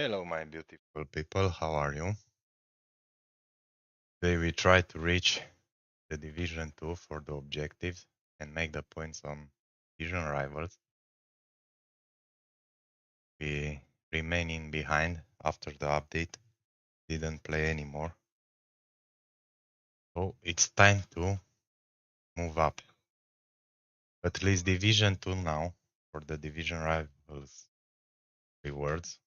Hello, my beautiful people. How are you? Today we try to reach the Division 2 for the objectives and make the points on division rivals. We remaining behind after the update. Didn't play anymore. So it's time to move up. At least Division 2 now for the division rivals rewards,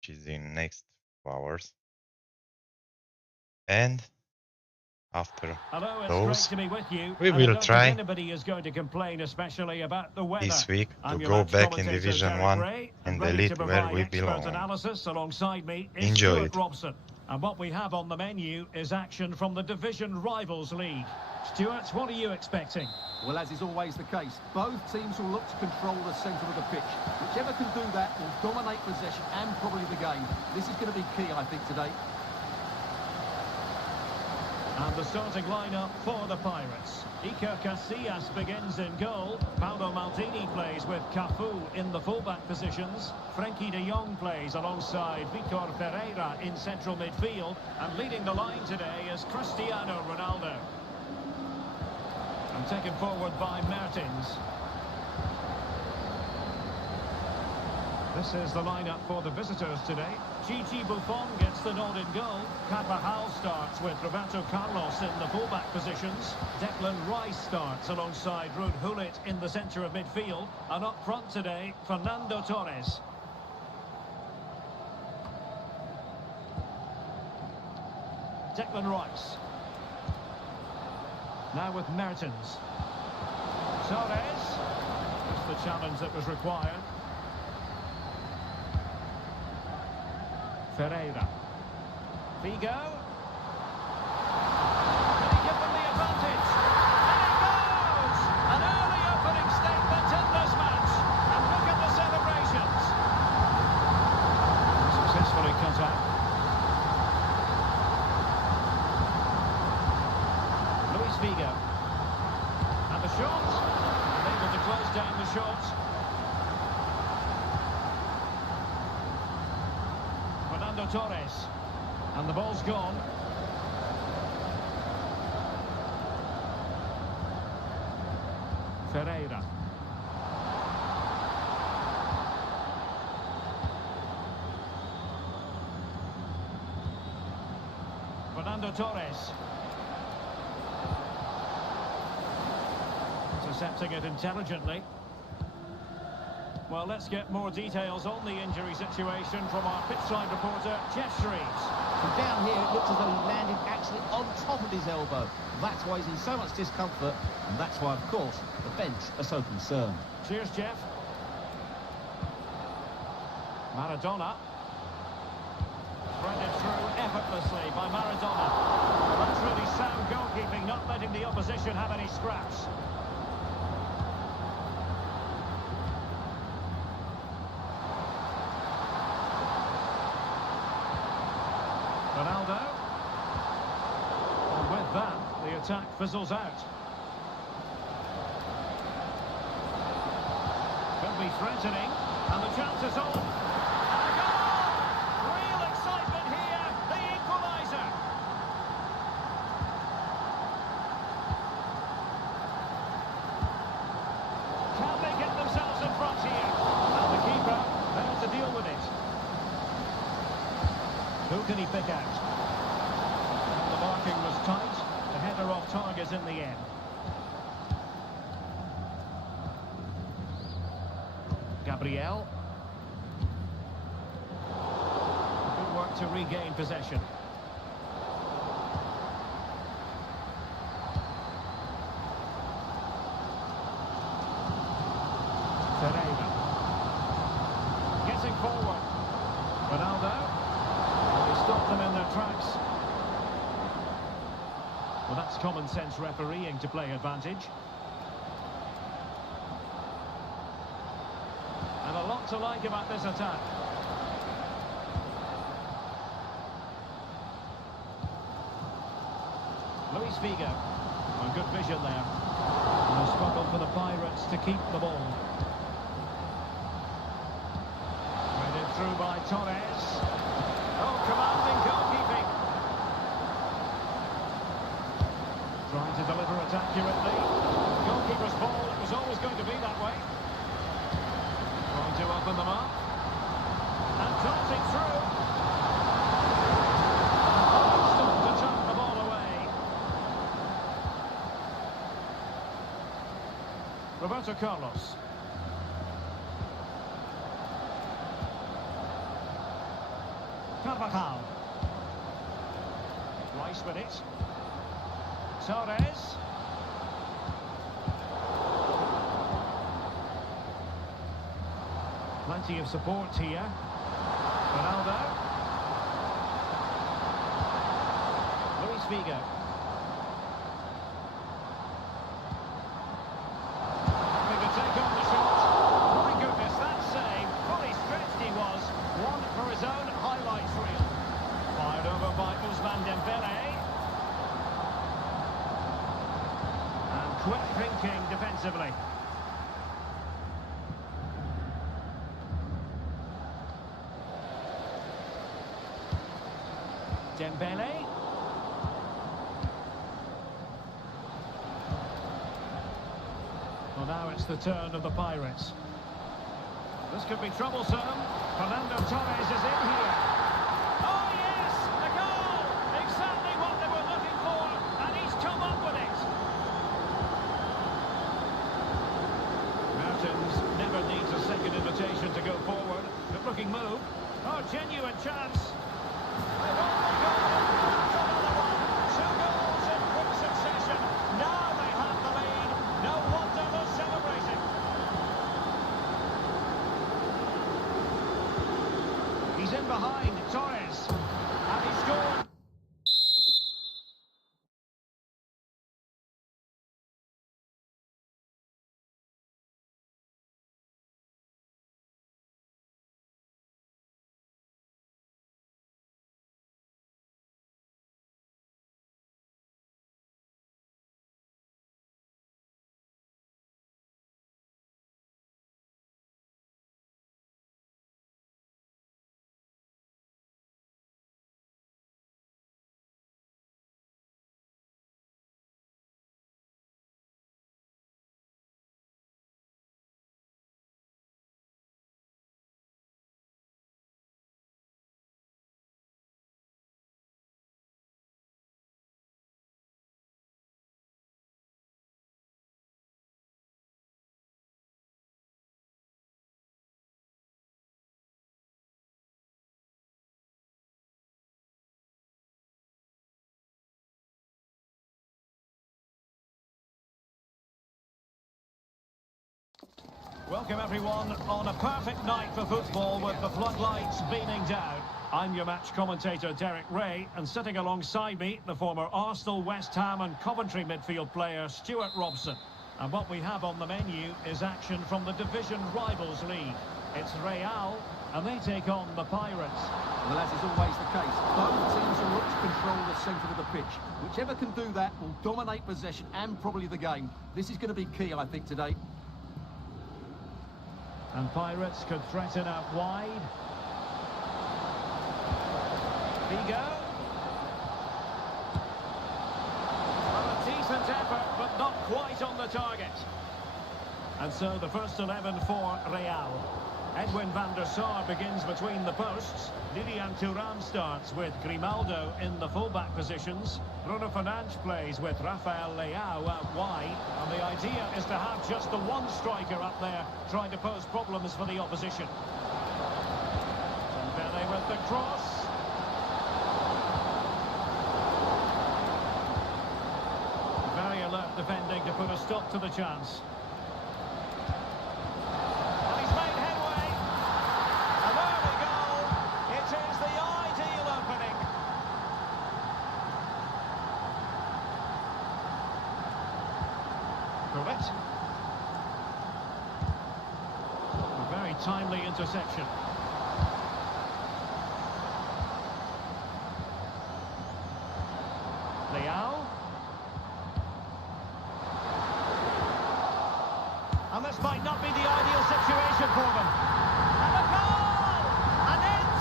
which is in next 2 hours. And after those, we will try this week to go back in Division 1 and elite where we belong. Enjoy it. And what we have on the menu is action from the Division Rivals League. Stuart, what are you expecting? Well, as is always the case, both teams will look to control the centre of the pitch. Whichever can do that will dominate possession and probably the game. This is going to be key, I think, today. And the starting lineup for the Pirates. Iker Casillas begins in goal. Paulo Maldini plays with Cafu in the fullback positions. Frenkie de Jong plays alongside Vitor Ferreira in central midfield. And leading the line today is Cristiano Ronaldo. And taken forward by Mertens. This is the lineup for the visitors today. Gigi Buffon gets the nod in goal. Carvajal starts with Roberto Carlos in the fullback positions. Declan Rice starts alongside Ruud Gullit in the centre of midfield. And up front today, Fernando Torres. Declan Rice. Now with Mertens. Torres. That's the challenge that was required. Ferreira. Figo. Can he give them the advantage? And it goes! An early opening statement in this match. And look at the celebrations. Successfully cut out. Luis Figo. And the shot. Able to close down the shot. Fernando Torres. And the ball's gone. Ferreira. Fernando Torres. Intercepting it intelligently. Well, let's get more details on the injury situation from our pitchside reporter, Jeff Shreves. From down here, it looks as though he landed actually on top of his elbow. That's why he's in so much discomfort, and that's why, of course, the bench are so concerned. Cheers, Jeff. Maradona. Threaded through effortlessly by Maradona. Well, that's really sound goalkeeping, not letting the opposition have any scraps. Ronaldo. And with that, the attack fizzles out. Could be threatening, and the chance is on. And a goal! Real excitement here, the equaliser. Can they get themselves in front here? And the keeper failed to deal with it. Who can he pick out? And the marking was tight. The header off target in the end. Gabriel. Good work to regain possession. Ferreira. Getting forward. Ronaldo. Stop them in their tracks. Well, that's common sense refereeing to play advantage. And a lot to like about this attack. Luis Figo. And good vision there. And a struggle for the Pirates to keep the ball. Threaded through by by Torres. Oh, commanding goalkeeping. Trying to deliver it accurately. Goalkeeper's ball, it was always going to be that way. Trying to open them up. And darting through. Stop to turn the ball away. Roberto Carlos. Carvajal. Rice with it. Torres. Plenty of support here. Ronaldo. Luis Figo. Having to take on the shot. My goodness, that save. Fully stretched he was. One for his own highlights reel. Fired over by Ousmane Dembele. And quick thinking defensively. Dembele. Well, now it's the turn of the Pirates. This could be troublesome. Fernando Torres is in here. Oh, yes! A goal! Exactly what they were looking for, and he's come up with it. Mertens never needs a second invitation to go forward. Good looking move. Oh, genuine chance. They've only got another one. 2 goals in quick succession. Now they have the lead. No wonder they're celebrating. He's in behind, Torres. And he scored. Welcome everyone on a perfect night for football with the floodlights beaming down. I'm your match commentator Derek Ray, and sitting alongside me the former Arsenal, West Ham and Coventry midfield player Stuart Robson. And what we have on the menu is action from the division rivals league. It's Real and they take on the Pirates. Well, as is always the case, both teams will look to control the centre of the pitch. Whichever can do that will dominate possession and probably the game. This is going to be key, I think, today. And Pirates could threaten out wide. Figo. Well, a decent effort, but not quite on the target. And so the first 11 for Real. Edwin van der Sar begins between the posts. Lilian Thuram starts with Grimaldo in the fullback positions. Bruno Fernandes plays with Rafael Leao out wide. And the idea is to have just the one striker up there trying to pose problems for the opposition. Dembele with the cross. Very alert defending to put a stop to the chance. A very timely interception. Leao. And this might not be the ideal situation for them. And a goal! An end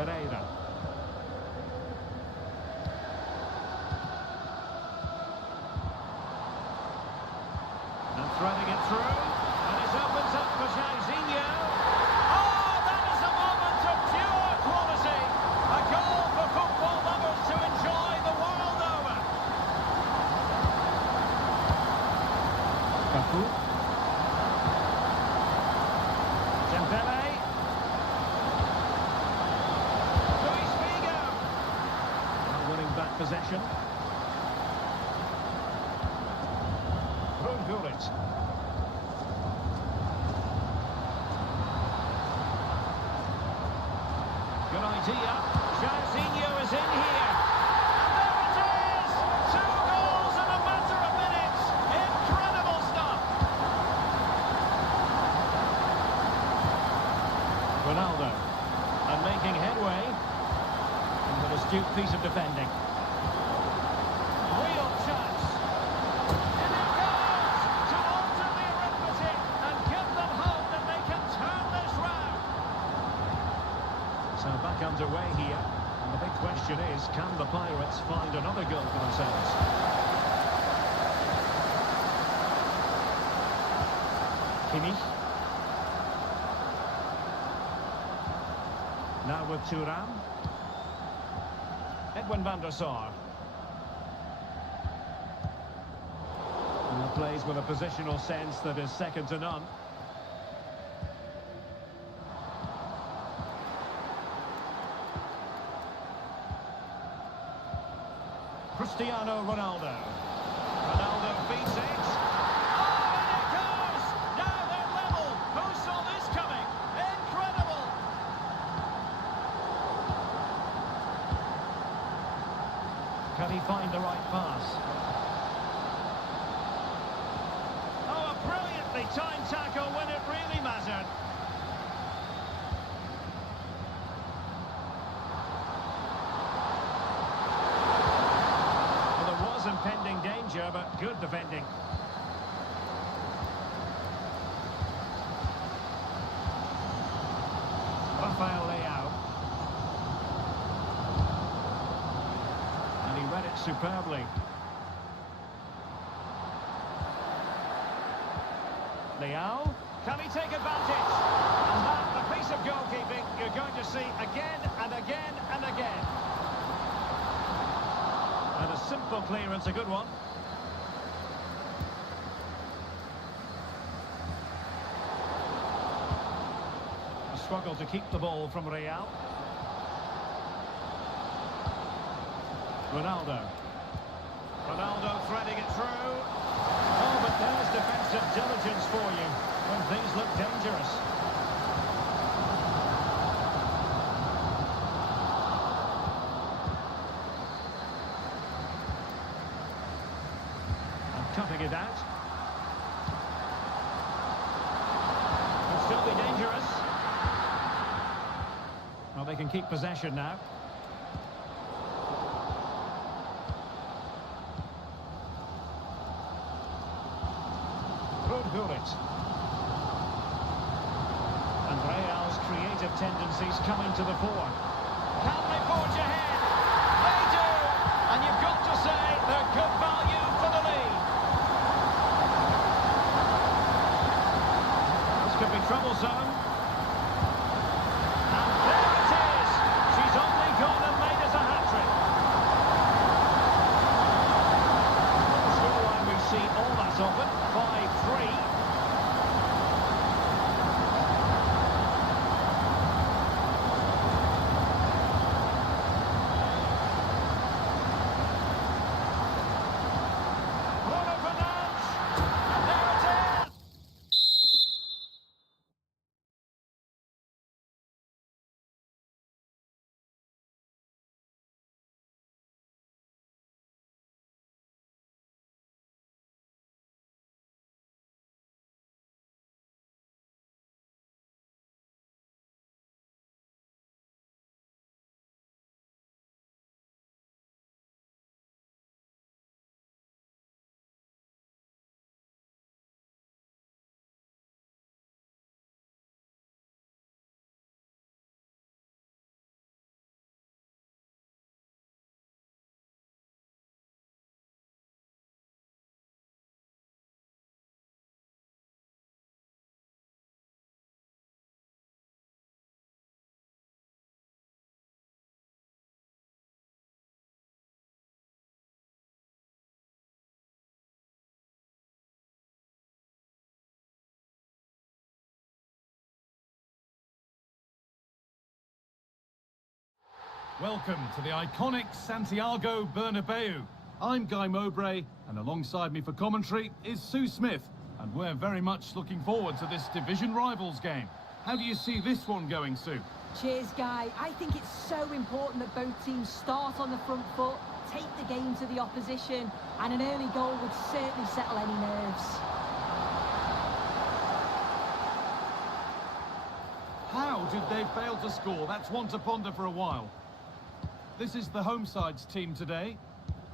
Pereira. And threading it through. And it opens up for Jairzinho. Oh, that is a moment of pure quality. A goal for football lovers to enjoy the world over. Cafu. Dembele. Luis Figo. Now winning back possession. Gullit. Good idea. Jairzinho is in here. And there it is! 2 goals in a matter of minutes. Incredible stuff. Ronaldo. And making headway. And an astute piece of defending. Real chance. And it goes to alter the arithmetic and give them hope that they can turn this round. So back underway here, and the big question is, can the Pirates find another goal for themselves? Kimmich. Now with Thuram. Edwin van der Sar. And plays with a positional sense that is second to none. Cristiano Ronaldo. Ronaldo beats it. Oh, and it goes! Now they're level. Who saw this coming? Incredible! Can he find the right pass? Oh, a brilliantly timed tackle when it really mattered. Impending danger, but good defending. Rafael Leao. And he read it superbly. Leao, can he take advantage? And that, the piece of goalkeeping you're going to see again and again and again. And a simple clearance, a good one. A struggle to keep the ball from Real. Ronaldo. Ronaldo threading it through. Oh, but there's defensive diligence for you when things look dangerous. Cutting it out. Could still be dangerous. Well, they can keep possession now. Gullit. And Real's creative tendencies coming to the fore. Can they forge ahead? They do! And you've got to say they're good value for the lead. Could be troublesome. And there it is! She's only gone and made us a hat-trick. The scoreline we see all that often, 5-3. Welcome to the iconic Santiago Bernabeu. I'm Guy Mowbray, and alongside me for commentary is Sue Smith, and we're very much looking forward to this division rivals game. How do you see this one going, Sue? Cheers, Guy. I think it's so important that both teams start on the front foot, take the game to the opposition, and an early goal would certainly settle any nerves. How did they fail to score? That's one to ponder for a while. This is the home side's team today.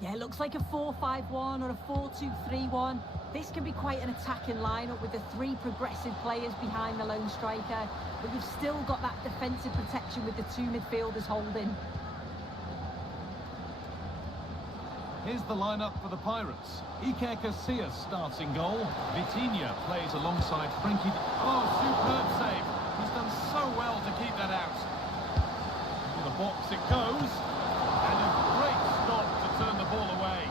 Yeah, it looks like a 4-5-1 or a 4-2-3-1. This can be quite an attacking lineup with the three progressive players behind the lone striker, but you've still got that defensive protection with the two midfielders holding. Here's the lineup for the Pirates. Iker Casillas starts in goal. Vitinha plays alongside Frankie. Oh, superb save. He's done so well to keep that out. Into the box it goes. And a great stop to turn the ball away.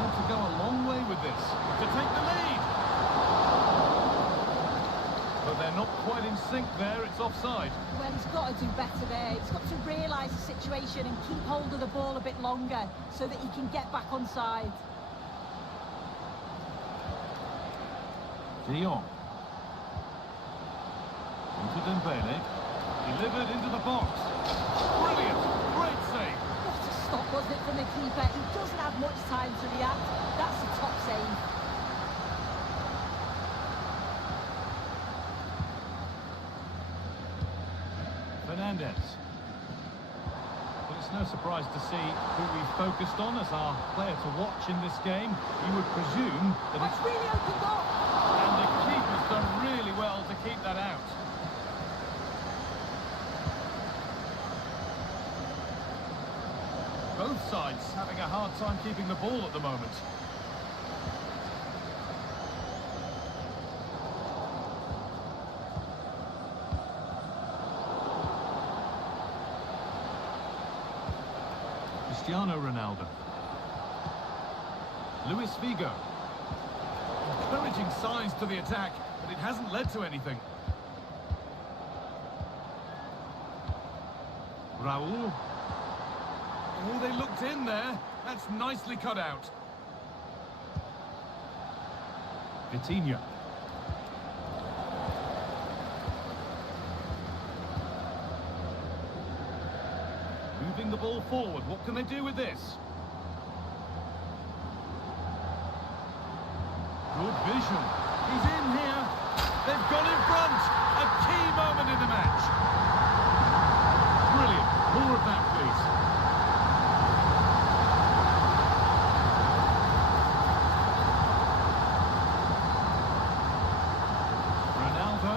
Want to go a long way with this. To take the lead. But they're not quite in sync there, it's offside. Well, he's got to do better there. He's got to realise the situation and keep hold of the ball a bit longer so that he can get back on side. De Jong. Into Dembele. Delivered into the box. Brilliant! Great save! What a stop, wasn't it, from the keeper? He doesn't have much time to react. That's a top save. Fernandez. Well, it's no surprise to see who we've focused on as our player to watch in this game. You would presume that It's really opened up. And the keeper's done really well to keep that out. Both sides having a hard time keeping the ball at the moment. Cristiano Ronaldo. Luis Figo. Encouraging signs to the attack, but it hasn't led to anything. Raul. Oh, they looked in there. That's nicely cut out. Vitinha. Moving the ball forward. What can they do with this? Good vision. He's in here. They've gone in front. A key moment in the match. Brilliant. More of that, please. Ronaldo.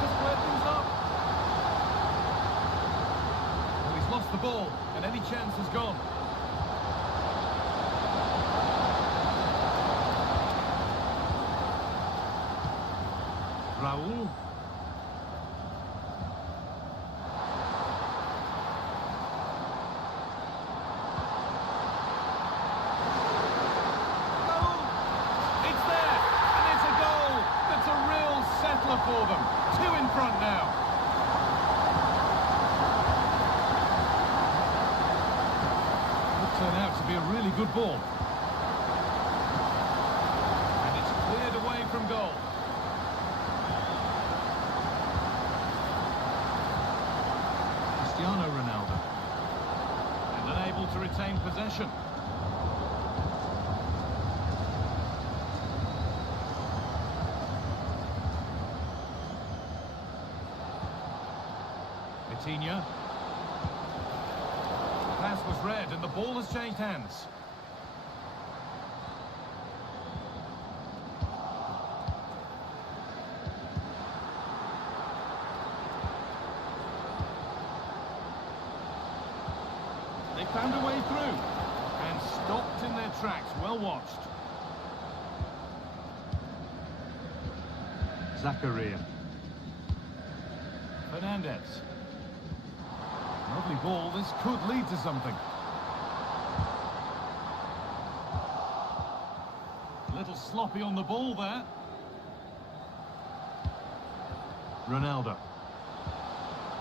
Just squared things up. Well, he's lost the ball, and any chance has gone. Raul. It's there, and it's a goal. That's a real settler for them. Two in front now. Could turn out to be a really good ball. And it's cleared away from goal. Cristiano Ronaldo. And unable to retain possession. Vitinha. The pass was read and the ball has changed hands. They found a way through and stopped in their tracks. Well watched. Zakaria. Fernandez. Lovely ball. This could lead to something. sloppy on the ball there. Ronaldo.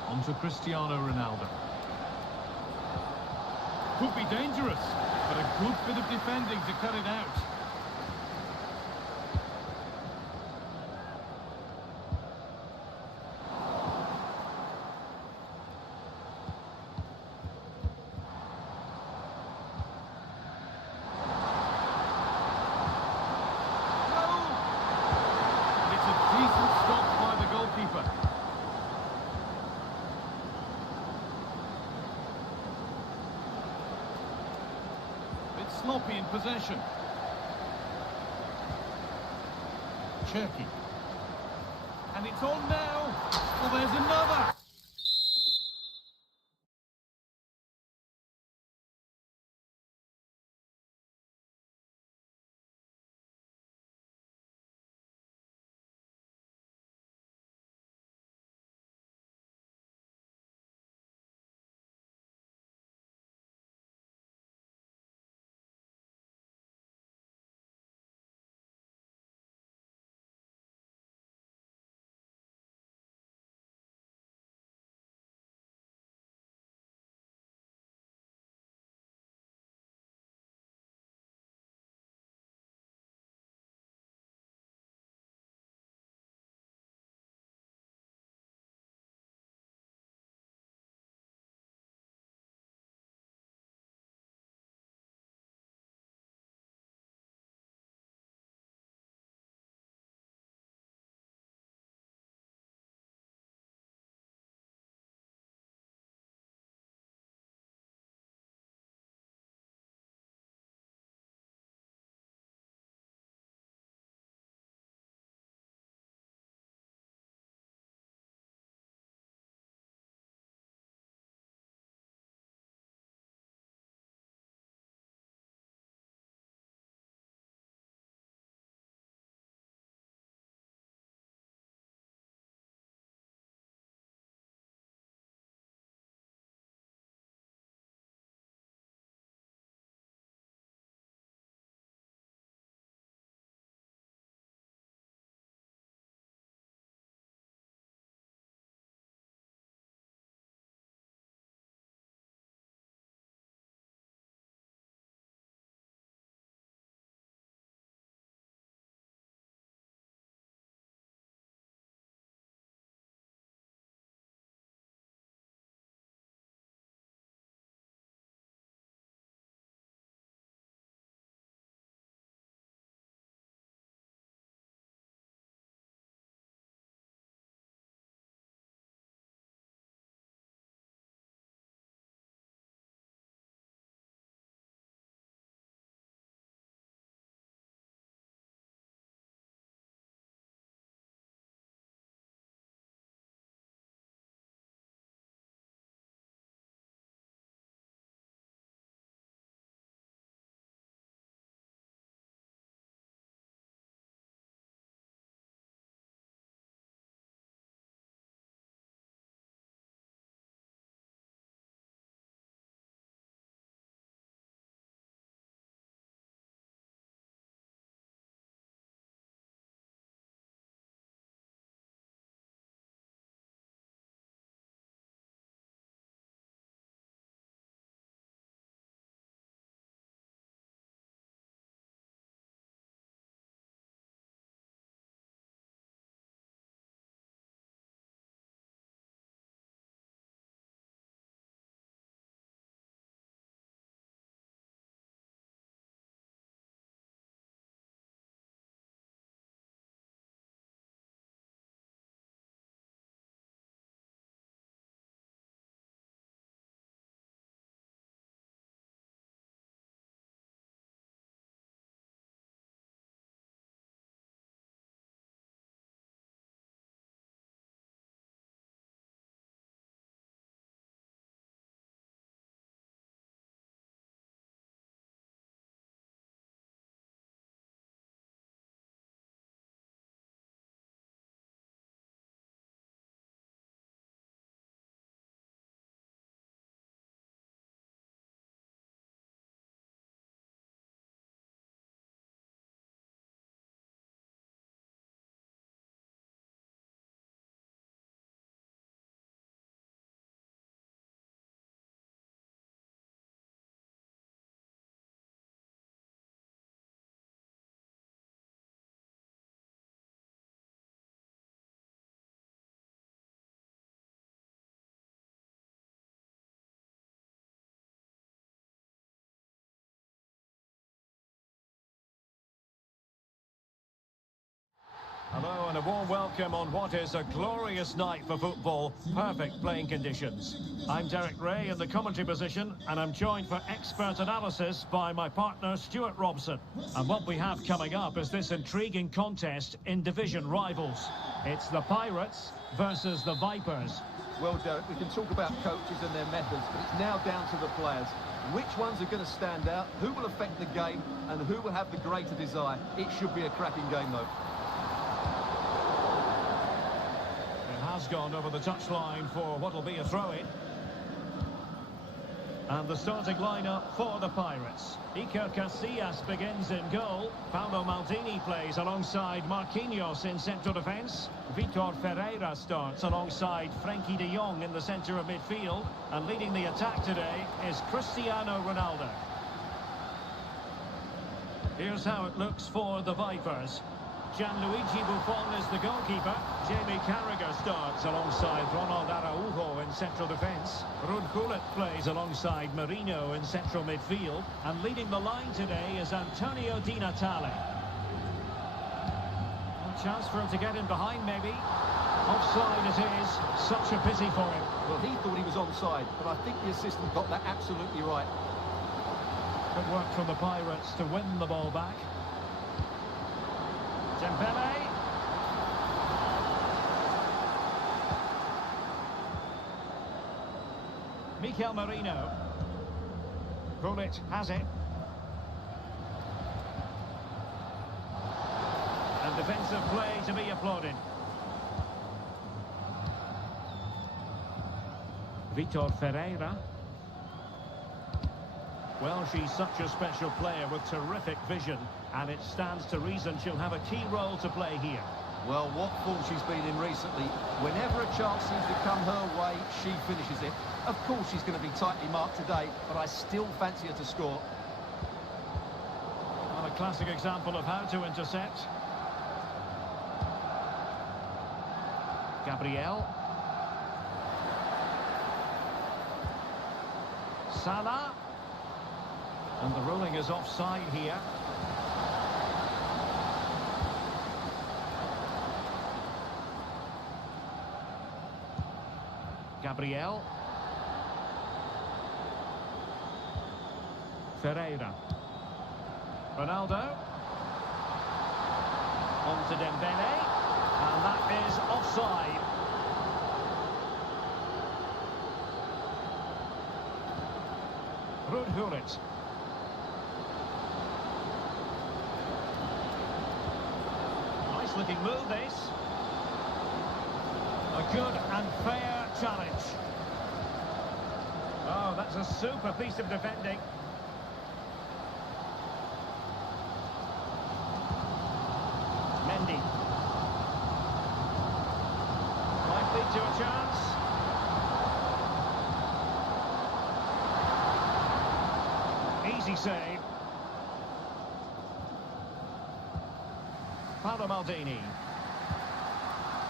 On to Cristiano Ronaldo. Could be dangerous, but a good bit of defending to cut it out. Decent stop by the goalkeeper. Bit sloppy in possession. Cherky. And it's on now. Well, there's another. Hello and a warm welcome on what is a glorious night for football. Perfect playing conditions. I'm Derek Ray in the commentary position, and I'm joined for expert analysis by my partner Stuart Robson. And what we have coming up is this intriguing contest in division rivals. It's the Pirates versus the Vipers. Well, Derek, we can talk about coaches and their methods, but it's now down to the players. Which ones are going to stand out, who will affect the game, and who will have the greater desire? It should be a cracking game, though. Has gone over the touchline for what will be a throw-in. And the starting lineup for the Pirates. Iker Casillas begins in goal. Paolo Maldini plays alongside Marquinhos in central defence. Vitor Ferreira starts alongside Frenkie de Jong in the centre of midfield. And leading the attack today is Cristiano Ronaldo. Here's how it looks for the Vipers. Gianluigi Buffon is the goalkeeper. Jamie Carragher starts alongside Ronald Araujo in central defence. Ruud Gullit plays alongside Marino in central midfield. And leading the line today is Antonio Di Natale. A chance for him to get in behind maybe. Offside it is. Such a pity for him. Well, he thought he was onside, but I think the assistant got that absolutely right. Good work from the Pirates to win the ball back. Dembele. Mikel Merino. Gullit has it. And defensive play to be applauded. Vitor Ferreira. Well, she's such a special player with terrific vision, and it stands to reason she'll have a key role to play here. Well, what form she's been in recently. Whenever a chance seems to come her way, she finishes it. Of course she's going to be tightly marked today, but I still fancy her to score. Well, a classic example of how to intercept. Gabriel. Salah. And the ruling is offside here. Gabriel. Ferreira. Ronaldo. On to Dembele. And that is offside. Ruud Gullit. Looking move this. A good and fair challenge. Oh, that's a super piece of defending. Mendy. Might lead to a chance. Easy save. Paolo Maldini.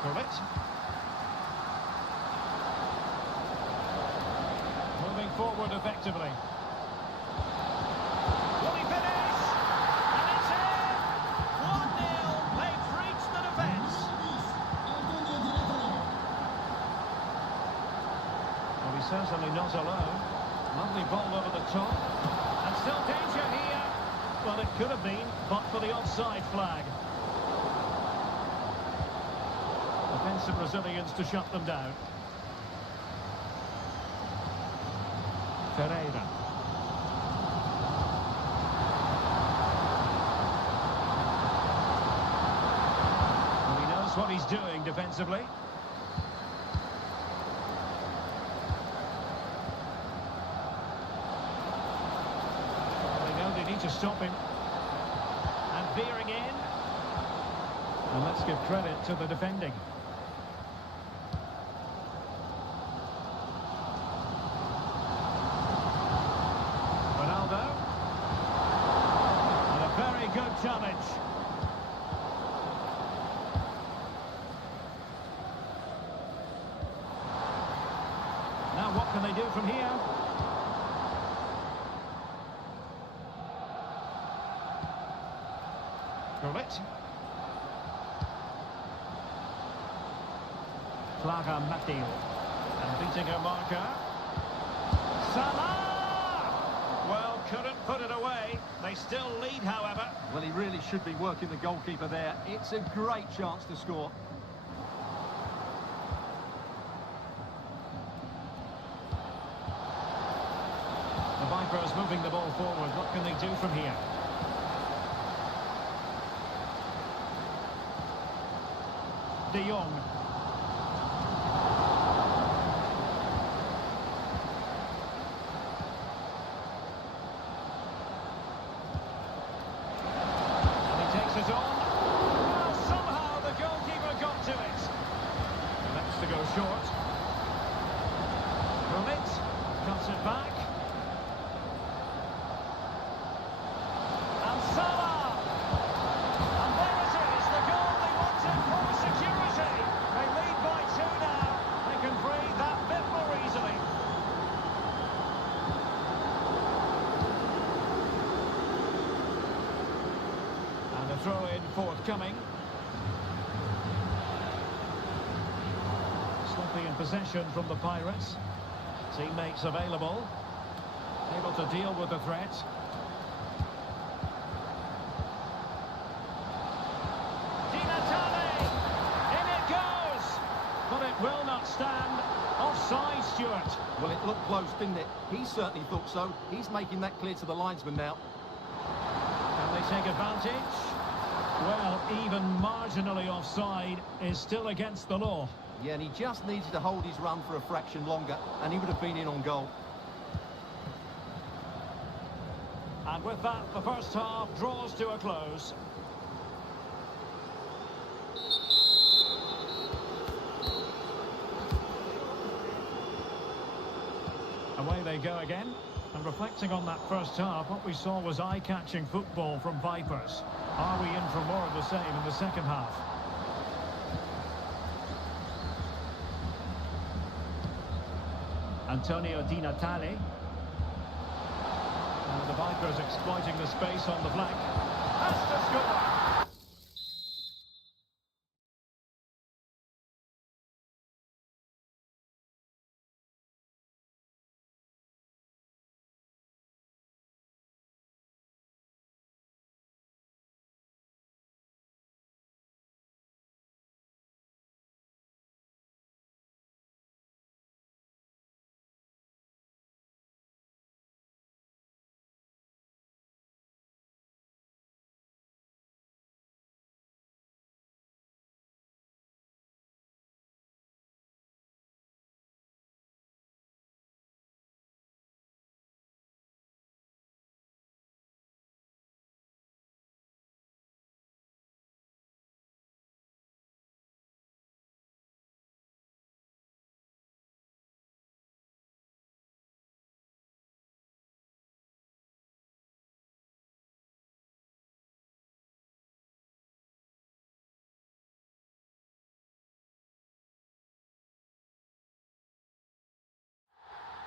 Gullit. Moving forward effectively. Will he finish? And it's in! 1-0. They've reached the defence. Well, he's certainly not alone. Lovely ball over the top. And still danger here. Well, it could have been, but for the offside flag. Defensive Brazilians to shut them down. Ferreira. Well, he knows what he's doing defensively. Well, they know they need to stop him. And veering in. And let's give credit to the defending. And a very good challenge. Now what can they do from here? Gullit. Clara Mateo. And beating her marker. Salah! Well, couldn't put it away. They still lead, however. Well, he really should be working the goalkeeper there. It's a great chance to score. The Vipers moving the ball forward. What can they do from here? De Jong. And he takes it on. Well, somehow the goalkeeper got to it. Elects to go short. Rumit cuts it back. And Salah! And there it is, the goal they wanted for security. They lead by 2 now. They can breathe that bit more easily. And a throw-in forthcoming. Sloppy in possession from the Pirates. Teammates available. Able to deal with the threat. Will not stand. Offside, Stuart. Well, it looked close, didn't it? He certainly thought so. He's making that clear to the linesman now. Can they take advantage? Well, even marginally offside is still against the law. Yeah, and he just needed to hold his run for a fraction longer, and he would have been in on goal. And with that, the first half draws to a close. Away they go again. And reflecting on that first half, what we saw was eye-catching football from Vipers. Are we in for more of the same in the second half? Antonio Di Natale. And the Vipers exploiting the space on the flank. Has to score!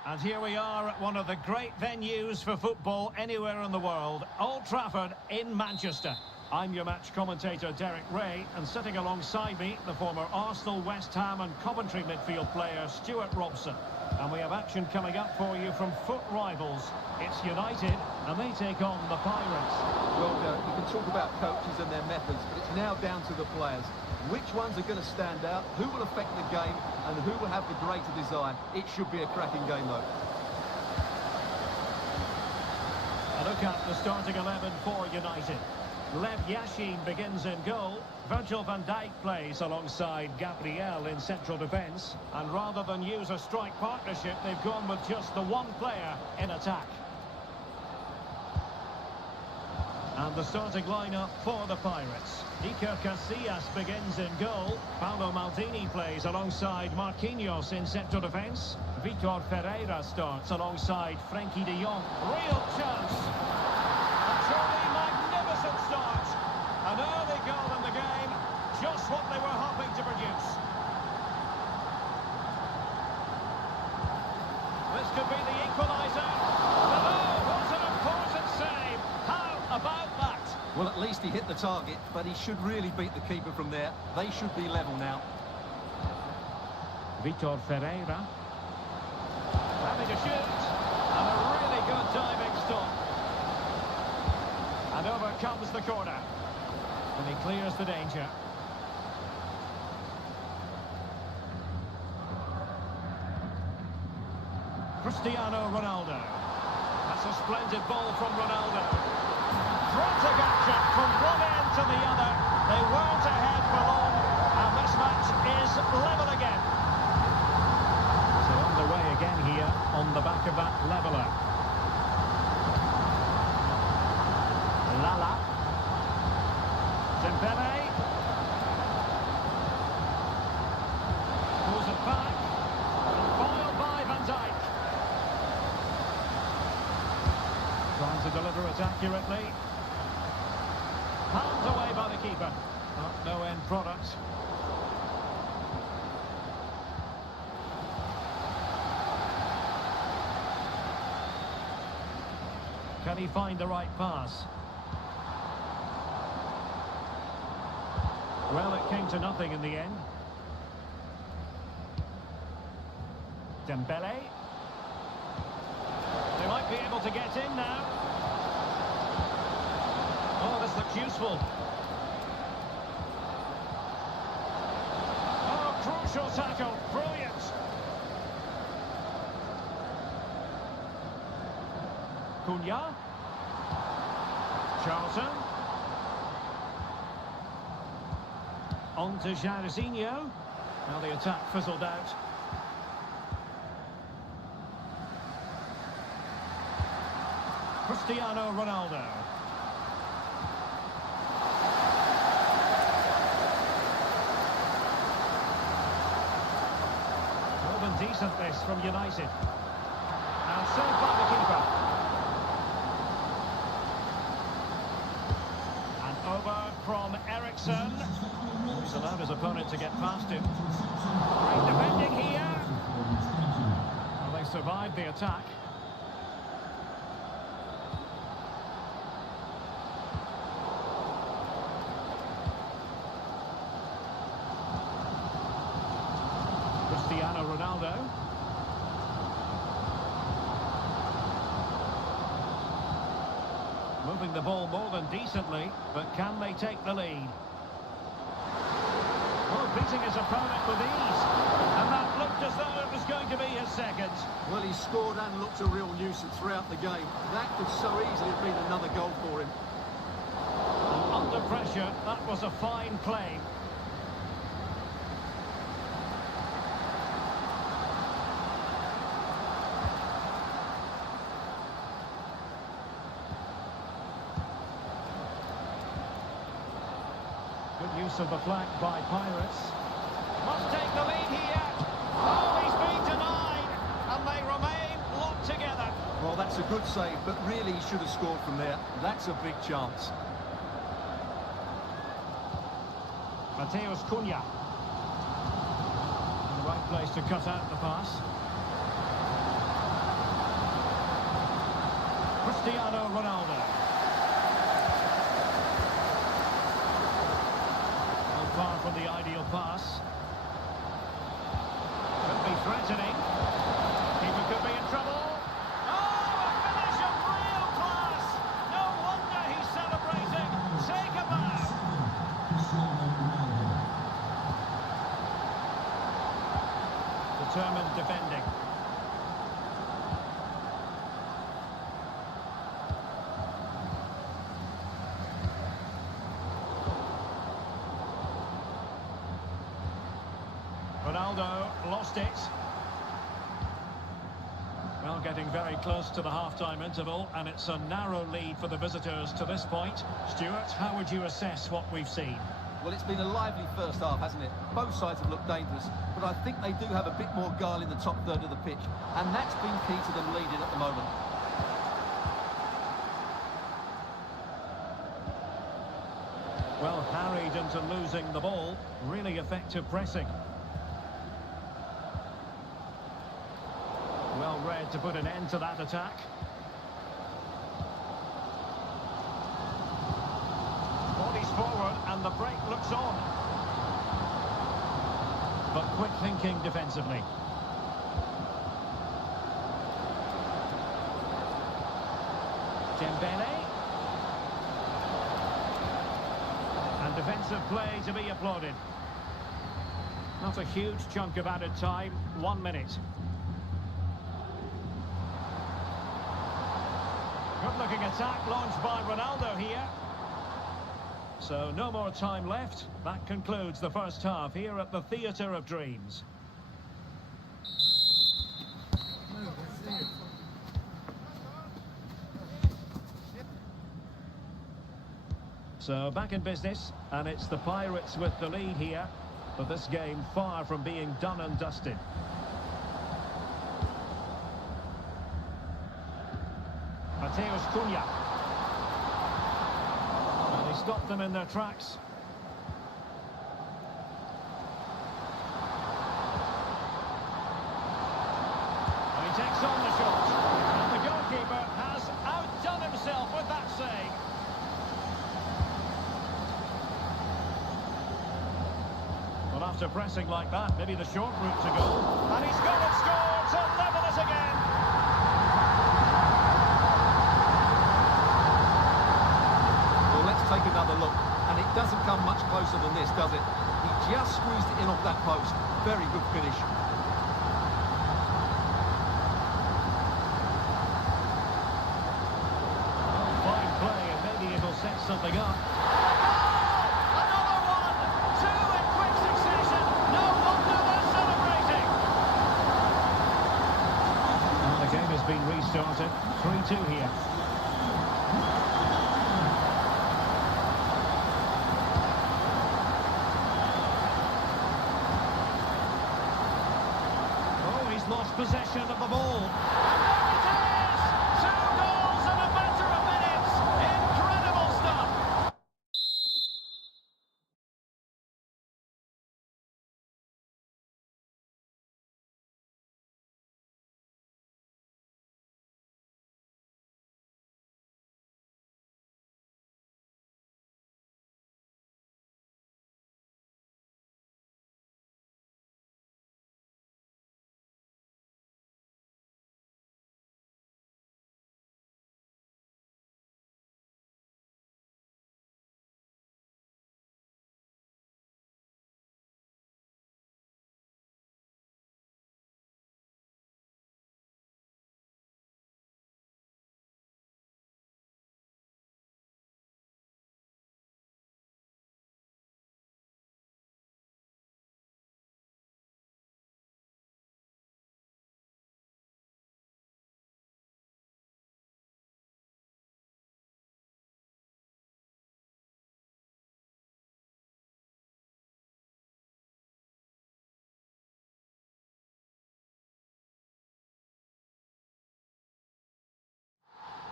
And here we are at one of the great venues for football anywhere in the world, Old Trafford in Manchester. I'm your match commentator Derek Ray, and sitting alongside me, the former Arsenal, West Ham and Coventry midfield player Stuart Robson. And we have action coming up for you from foot rivals. It's United, and they take on the Pirates. Well, you can talk about coaches and their methods, but it's now down to the players. Which ones are going to stand out, who will affect the game, and who will have the greater desire. It should be a cracking game, though. A look at the starting 11 for United. Lev Yashin begins in goal. Virgil van Dijk plays alongside Gabriel in central defence. And rather than use a strike partnership, they've gone with just the one player in attack. And the starting lineup for the Pirates. Iker Casillas begins in goal. Paulo Maldini plays alongside Marquinhos in central defence. Vitor Ferreira starts alongside Frenkie de Jong. Real chance. A truly magnificent start. An early goal in the game. Just what they were hoping to produce. This could be the equaliser. Oh, what an important save. How about that? Well, at least he hit the target, but he should really beat the keeper from there. They should be level now. Vitor Ferreira. Having a shoot. And a really good diving stop. And over comes the corner. And he clears the danger. Cristiano Ronaldo. That's a splendid ball from Ronaldo. Frantic action from one end to the other. They weren't ahead for long, and this match is level again. So on the way again here, on the back of that leveller. Lala. Dembele. Pulls it back. And foiled by Van Dijk. Trying to deliver it accurately. Palmed away by the keeper. No end product. Can he find the right pass? Well, it came to nothing in the end. Dembele. They might be able to get in now. Oh, this looks useful. Oh, crucial tackle. Brilliant. Cunha. Charlton. On to Jairzinho. Now the attack fizzled out. Cristiano Ronaldo. More than decent this from United. And saved by the keeper. And over from Eriksson. He's allowed his opponent to get past him. Great defending here. Well, they survived the attack. Cristiano Ronaldo. Moving the ball more than decently, but can they take the lead? Oh, beating his opponent with ease. And that looked as though it was going to be his second. Well, he scored and looked a real nuisance throughout the game. That could so easily have been another goal for him. And under pressure, that was a fine play. Good use of the flank by Pirates. Must take the lead here. Oh, he's been denied. And they remain locked together. Well, that's a good save, but really he should have scored from there. That's a big chance. Mateus Cunha. In the right place to cut out the pass. Cristiano Ronaldo. Far from the ideal pass. Could be threatening. Keeper could be in trouble. Oh, a finish of real class! No wonder he's celebrating. Take a bow. Determined defending. Ronaldo lost it. Well, getting very close to the half-time interval, and it's a narrow lead for the visitors to this point. Stuart, how would you assess what we've seen? Well, it's been a lively first half, hasn't it? Both sides have looked dangerous, but I think they do have a bit more guile in the top third of the pitch, and that's been key to them leading at the moment. Well, harried into losing the ball. Really effective pressing. Well read to put an end to that attack. Bodies forward and the break looks on. but quick thinking defensively. Dembele. And defensive play to be applauded. Not a huge chunk of added time, 1 minute. Good-looking attack launched by Ronaldo here. So no more time left. That concludes the first half here at the Theatre of Dreams. So back in business, and it's the Pirates with the lead here, but this game far from being done and dusted. Mateus Cunha. And he stopped them in their tracks. And he takes on the shot. And the goalkeeper has outdone himself with that save. Well, after pressing like that, maybe the short route to goal. And he's got it scored to level it again. Well, let's take another look. And it doesn't come much closer than this, does it? He just squeezed it in off that post. Very good finish. Well, fine play, and maybe it'll set something up. Been restarted, 3-2 here. Oh, he's lost possession of the ball. And there it is! 2 goals in a matter of minutes! Incredible stuff!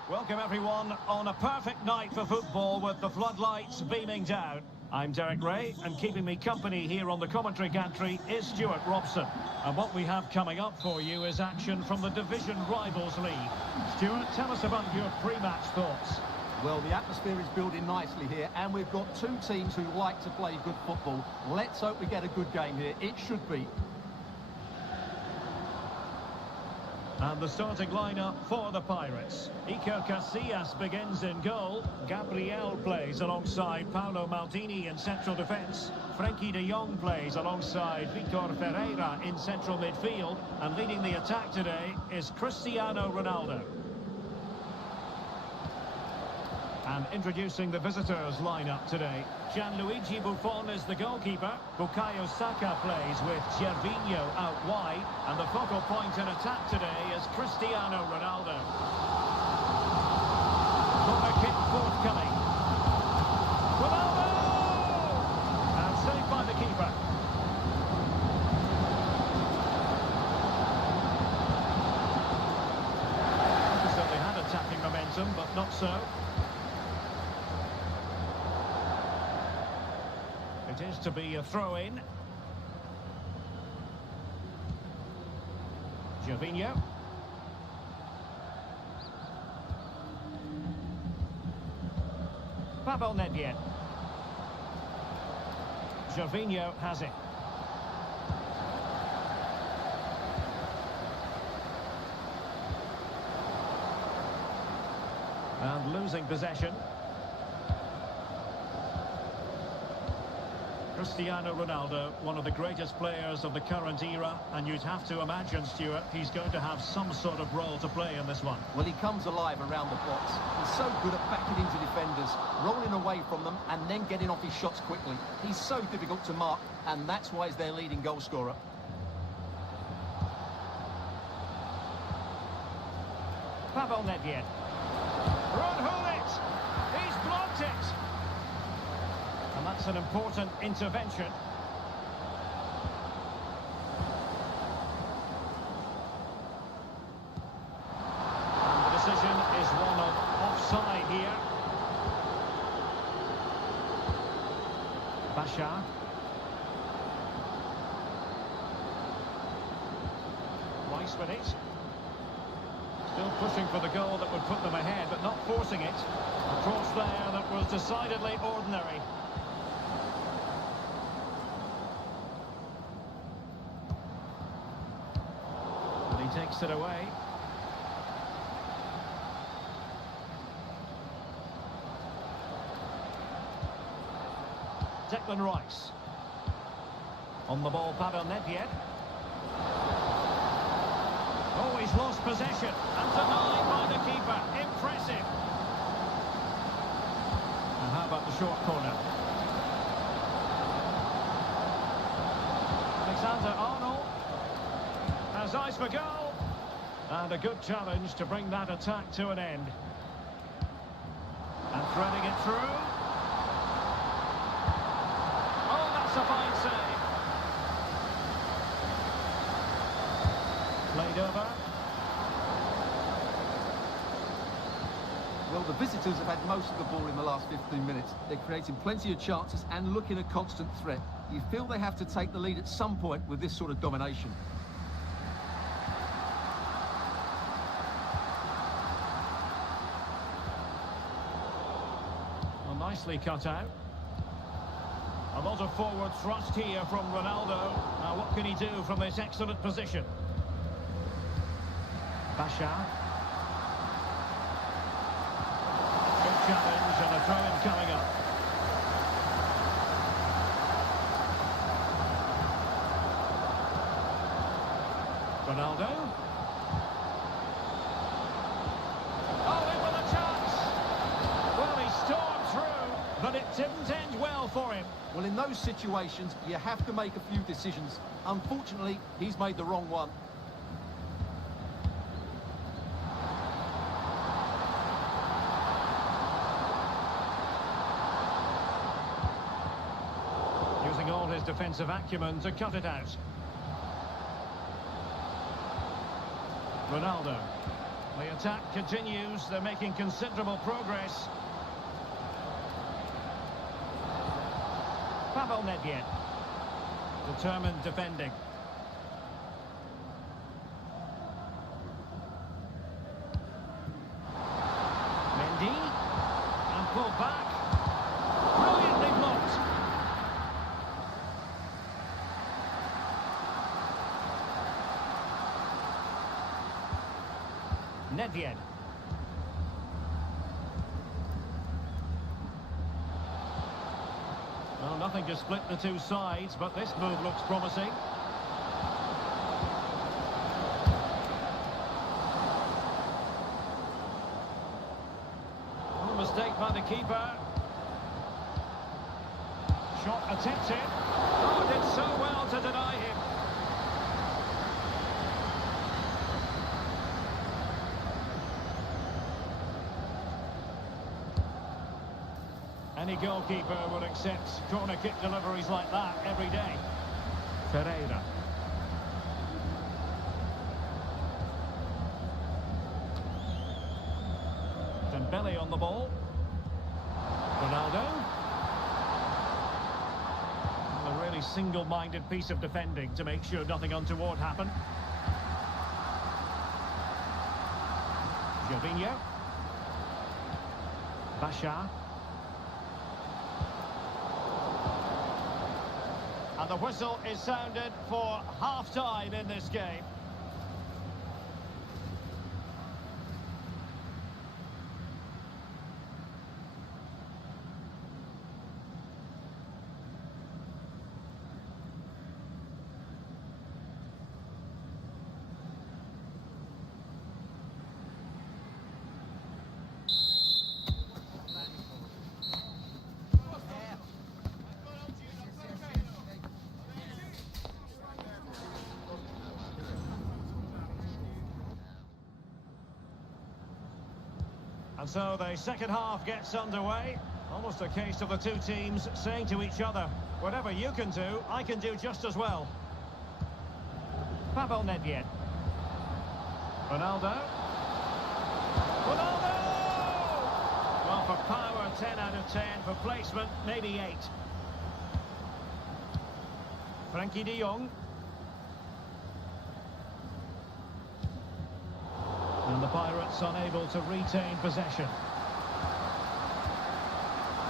Welcome everyone on a perfect night for football with the floodlights beaming down. I'm Derek Ray, and keeping me company here on the commentary gantry is Stuart Robson. And what we have coming up for you is action from the Division Rivals League. Stuart, tell us about your pre-match thoughts. Well, the atmosphere is building nicely here, and we've got 2 teams who like to play good football. Let's hope we get a good game here. It should be. And the starting lineup for the Pirates. Iker Casillas begins in goal. Gabriel plays alongside Paolo Maldini in central defence. Frenkie de Jong plays alongside Vitor Ferreira in central midfield. And leading the attack today is Cristiano Ronaldo. And introducing the visitors' lineup today. Gianluigi Buffon is the goalkeeper. Bukayo Saka plays with Gervinho out wide. And the focal point in attack today is Cristiano Ronaldo. Corner kick forthcoming. Ronaldo! And saved by the keeper. Certainly had attacking momentum, but not so. It is to be a throw-in. Gervinho. Pavel Nedved. Gervinho has it. And losing possession. Cristiano Ronaldo, one of the greatest players of the current era, and you'd have to imagine, Stuart, he's going to have some sort of role to play in this one. Well, he comes alive around the box. He's so good at backing into defenders, rolling away from them, and then getting off his shots quickly. He's so difficult to mark, and that's why he's their leading goal scorer. Pavel Nedved. Run Hulit! He's blocked it! And that's an important intervention. And the decision is one of offside here. Bashar. Rice with it. Still pushing for the goal that would put them ahead, but not forcing it. A cross there that was decidedly ordinary. And he takes it away. Declan Rice. On the ball, Pavel Nedved. Oh, he's lost possession and denied by the keeper. Impressive. And how about the short corner? Alexander-Arnold has eyes for goal. And a good challenge to bring that attack to an end. And threading it through. Oh, that's a fine save. Played over. Well, the visitors have had most of the ball in the last 15 minutes. They're creating plenty of chances and looking a constant threat. You feel they have to take the lead at some point with this sort of domination. Well, nicely cut out. A lot of forward thrust here from Ronaldo. Now, what can he do from this excellent position? Bashar. Good challenge and a throw-in coming up. Ronaldo. Oh, in with a chance. Well, he stormed through, but it didn't end well for him. Well, in those situations, you have to make a few decisions. Unfortunately, he's made the wrong one. Using all his defensive acumen to cut it out. Ronaldo. The attack continues. They're making considerable progress. Pavel Nedved. Determined defending. Mendy. And pulled back. Brilliantly blocked. Nedved. Well, nothing to split the two sides, but this move looks promising. Oh, mistake by the keeper. Shot attempted. Oh, did so well to deny him. Any goalkeeper would accept corner kick deliveries like that every day. Ferreira. Dembele on the ball. Ronaldo. A really single-minded piece of defending to make sure nothing untoward happened. Jorginho. Bashar. And the whistle is sounded for half-time in this game. And so the second half gets underway. Almost a case of the two teams saying to each other, whatever you can do, I can do just as well. Pavel Nedved. Ronaldo. Ronaldo! Well, for power, 10 out of 10. For placement, maybe 8. Frankie de Jong. And the Pirates unable to retain possession.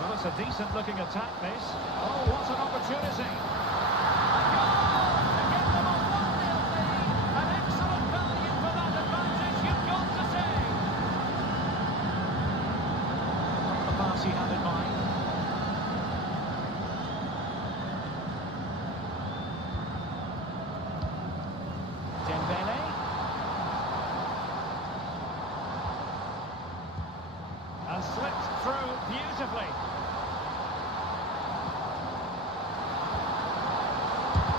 Well, it's a decent-looking attack, this. Oh, what an opportunity! A goal to get them a 1-0 lead. An excellent value for that advantage, you've got to say. The pass he had in mind. Dembele. And slipped through beautifully.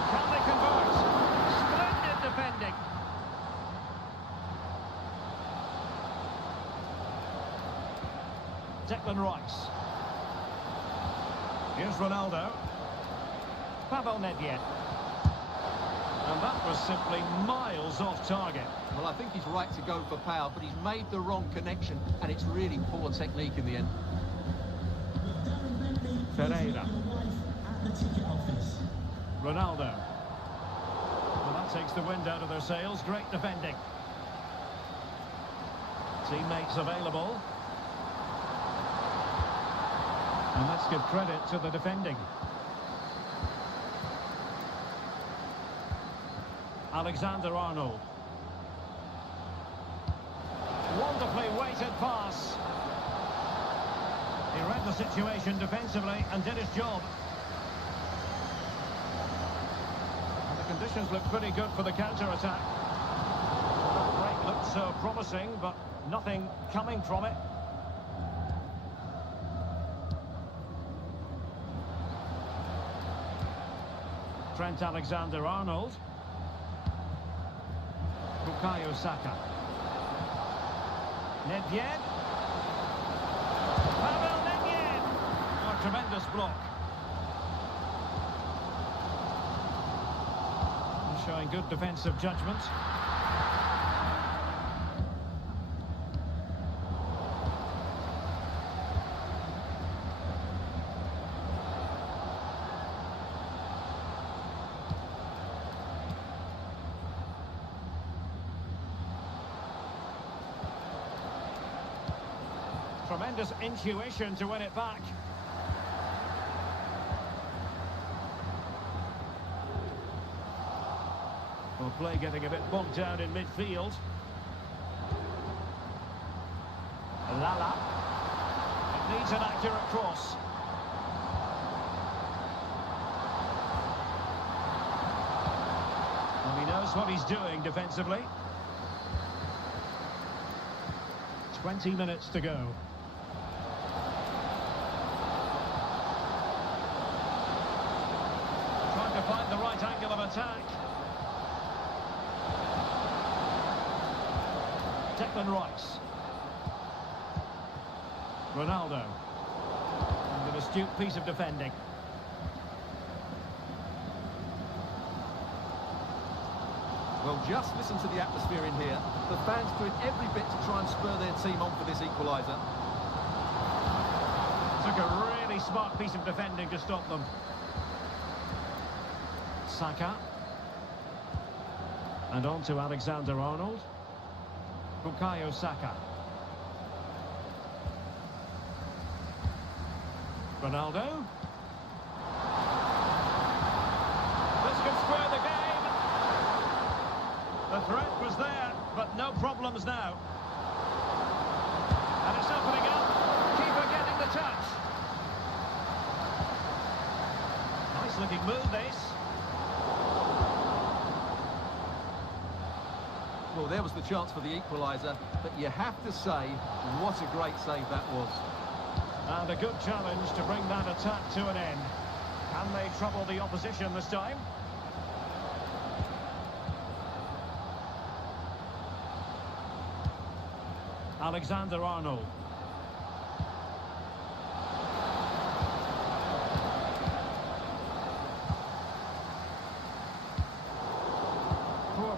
Can they convert? Splendid defending. Declan Rice. Here's Ronaldo. Pavel Nedved. And that was simply miles off target. Well, I think he's right to go for power, but he's made the wrong connection, and it's really poor technique in the end. Ferreira. Ronaldo. Well, that takes the wind out of their sails. Great defending. Teammates available. And let's give credit to the defending. Alexander-Arnold. Wonderfully weighted pass. He read the situation defensively and did his job. And the conditions look pretty good for the counter-attack. The break looked so promising, but nothing coming from it. Trent Alexander-Arnold. Bukayo Saka. Nedved. Pavel Nedved. Oh, tremendous block. Showing good defensive judgment. Tremendous intuition to win it back. Well, play getting a bit bogged down in midfield. Lala. It needs an accurate cross. Well, he knows what he's doing defensively. 20 minutes to go. Trying to find the right angle of attack. Declan Rice. Ronaldo. And an astute piece of defending. Well, just listen to the atmosphere in here. The fans doing every bit to try and spur their team on for this equaliser. Took a really smart piece of defending to stop them. Saka. And on to Alexander-Arnold. Bukayo Saka. Ronaldo. This could square the game. The threat was there, but no problems now. And it's opening up. Keeper getting the touch. Nice looking move, this. Well, there was the chance for the equaliser, but you have to say, what a great save that was. And a good challenge to bring that attack to an end. Can they trouble the opposition this time? Alexander-Arnold.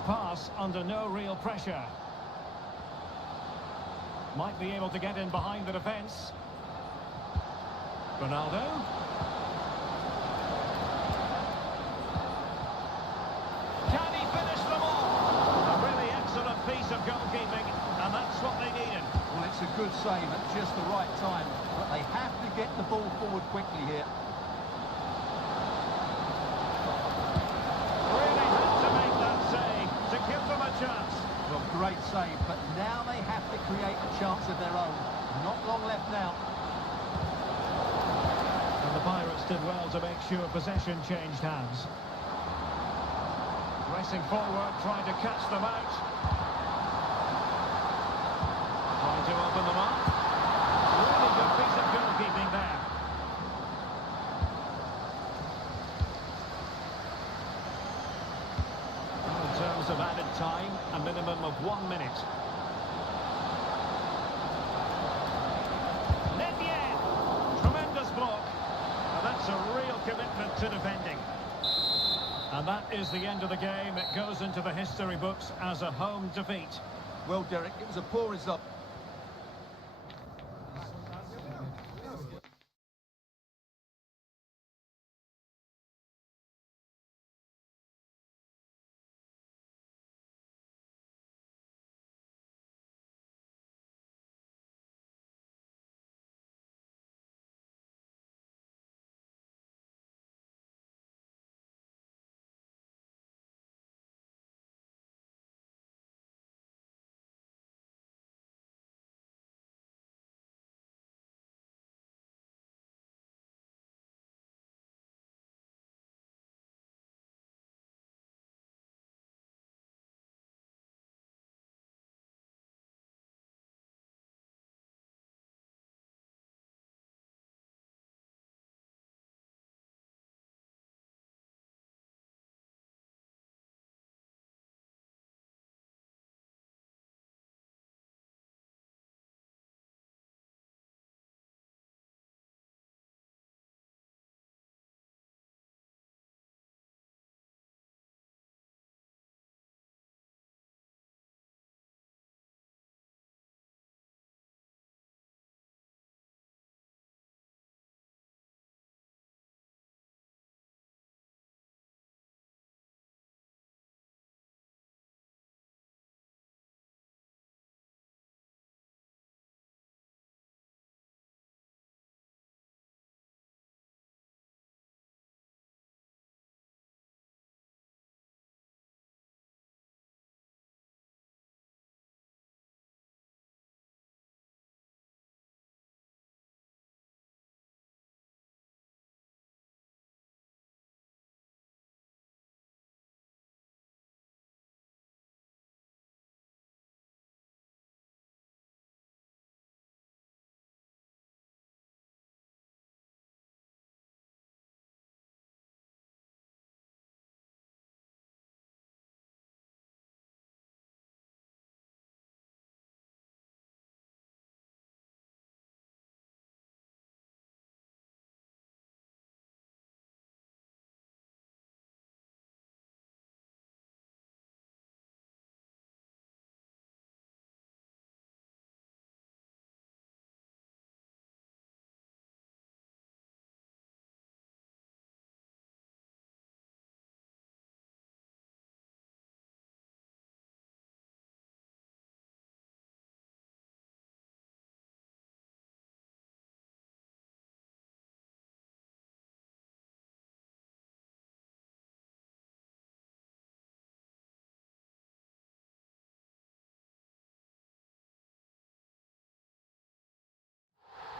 pass under no real pressure. Might be able to get in behind the defence. Ronaldo. Can he finish them all? A really excellent piece of goalkeeping, and that's what they needed. Well, it's a good save at just the right time, but they have to get the ball forward quickly here. Really had to make that save to give them a chance. Well, great save, but now they have to create a chance of their own. Not long left now. And the Pirates did well to make sure possession changed hands. Pressing forward, trying to catch them out. Trying to open them up. Really good piece of goalkeeping there. In terms of added time, a minimum of 1 minute. Tremendous block. And that's a real commitment to defending. And that is the end of the game. It goes into the history books as a home defeat. Well, Derek, it was a poor result.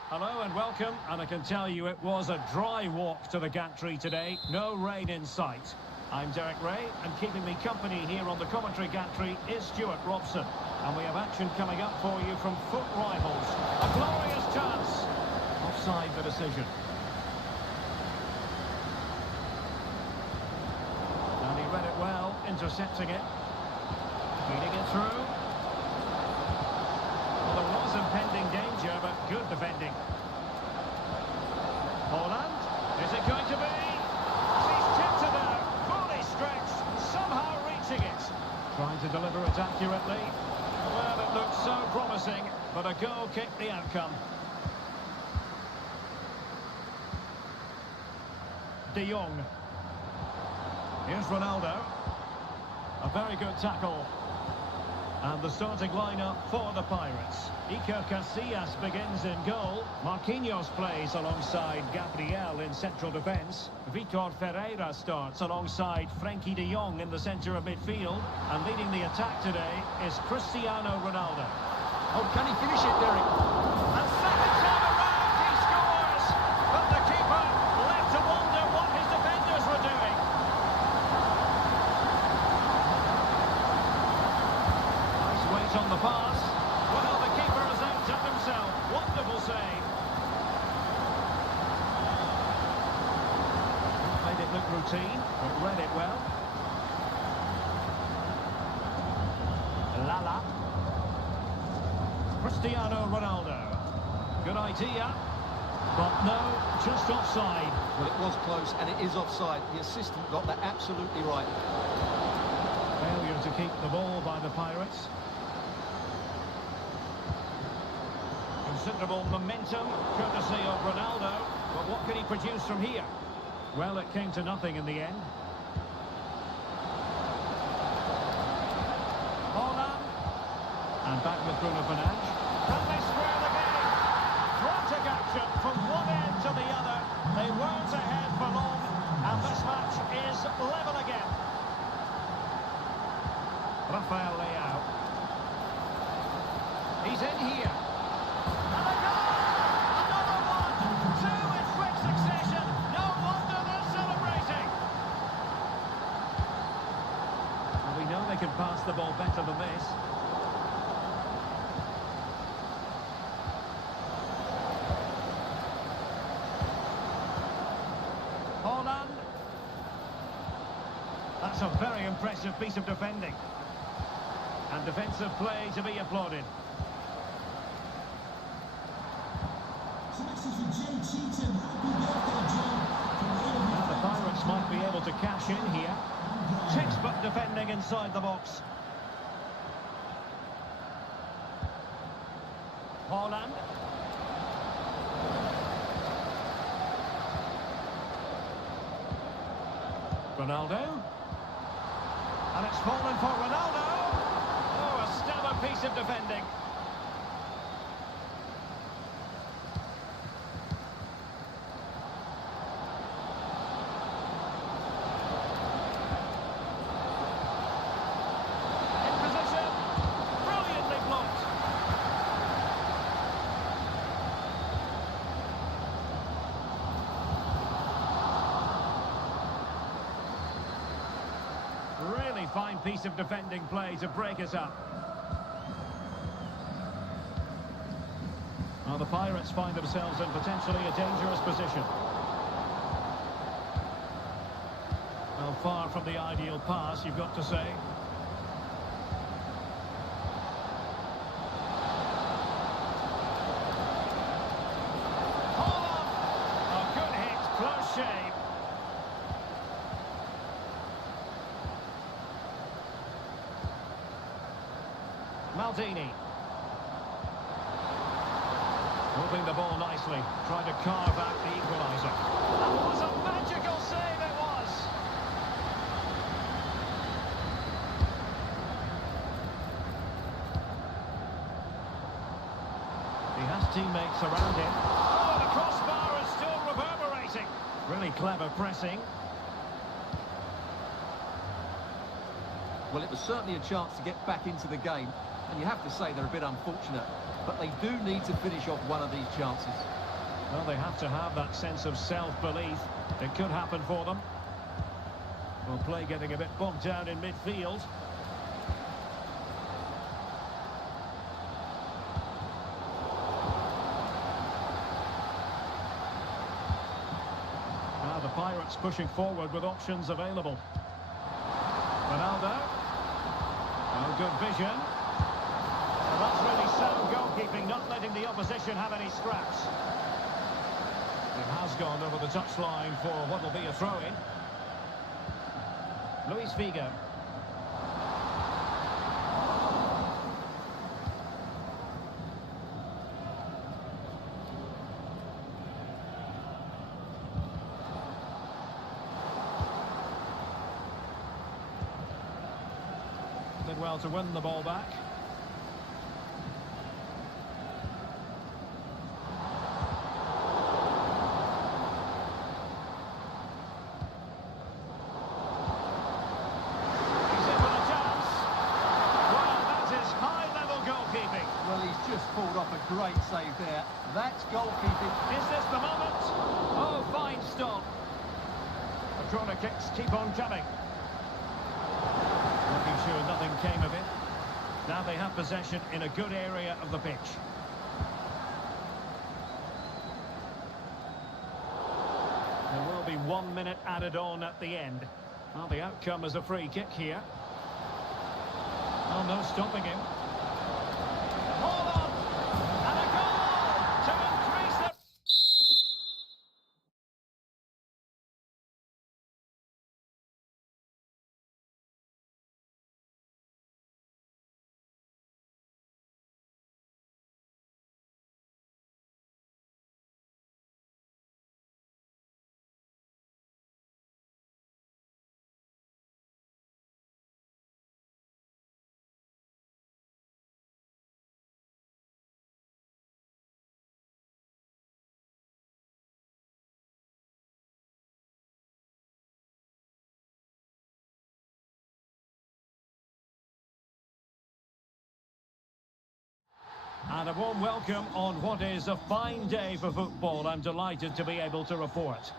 Hello and welcome, and I can tell you it was a dry walk to the gantry today. No rain in sight. I'm Derek Ray, and keeping me company here on the commentary gantry is Stuart Robson. And we have action coming up for you from foot rivals. A glorious chance. Offside the decision. And he read it well, intercepting it. Feeding it through. Well, there was impending danger, but good defending. Holland, is it going to be? He's tipped it out, fully stretched, somehow reaching it. Trying to deliver it accurately. Well, it looked so promising, but a goal kicked the outcome. De Jong. Here's Ronaldo. A very good tackle. And the starting lineup for the Pirates. Iker Casillas begins in goal. Marquinhos plays alongside Gabriel in central defence. Vitor Ferreira starts alongside Frenkie de Jong in the centre of midfield. And leading the attack today is Cristiano Ronaldo. Oh, can he finish it, Derek? And second time around he scores! But the keeper left to wonder what his defenders were doing. Nice weight on the pass. Well, the keeper has outdone himself. Wonderful save. Made it look routine, but read it well. Lala. Cristiano Ronaldo. Good idea. But no, just offside. Well, it was close, and it is offside. The assistant got that absolutely right. Failure to keep the ball by the Pirates. Considerable momentum, courtesy of Ronaldo. But what can he produce from here? Well, it came to nothing in the end. Holland. And back with Bruno Fernandes. Can they square the game? Frantic action from one end to the other. They weren't ahead for long, and this match is level again. Rafael Leao. He's in here. And a goal! Another one! Two in quick succession. No wonder they're celebrating. Well, we know they can pass the ball better than this. Holland. That's a very impressive piece of defending. And defensive play to be applauded. Now the Pirates might be able to cash in here. Textbook defending inside the box. Holland. Ronaldo. And it's fallen for Ronaldo. Oh, a stellar piece of defending. In position. Brilliantly blocked. Really fine piece of defending play to break us up. Well, the Pirates find themselves in potentially a dangerous position. Well, far from the ideal pass, you've got to say. Holland! A good hit, close shave. Maldini. Moving the ball nicely, trying to carve out the equaliser. That was a magical save, it was! He has teammates around him. Oh, the crossbar is still reverberating. Really clever pressing. Well, it was certainly a chance to get back into the game, and you have to say they're a bit unfortunate, but they do need to finish off one of these chances. Well, they have to have that sense of self-belief. It could happen for them. Well, play getting a bit bogged down in midfield. Now the Pirates pushing forward with options available. Ronaldo. Oh, good vision. Well, that's really sound goalkeeping, not letting the opposition have any scraps. It has gone over the touchline for what will be a throw-in. Luis Figo. Did well to win the ball back. He's in with a chance. Well, that is high-level goalkeeping. Well, he's just pulled off a great save there. That's goalkeeping. Is this the moment? Oh, fine stop. The corner kicks keep on coming. Making sure nothing came of it. Now they have possession in a good area of the pitch. There will be 1 minute added on at the end. Well, the outcome is a free kick here. Oh, no stopping him. Hold on! And a goal to increase the... And a warm welcome on what is a fine day for football. I'm delighted to be able to report.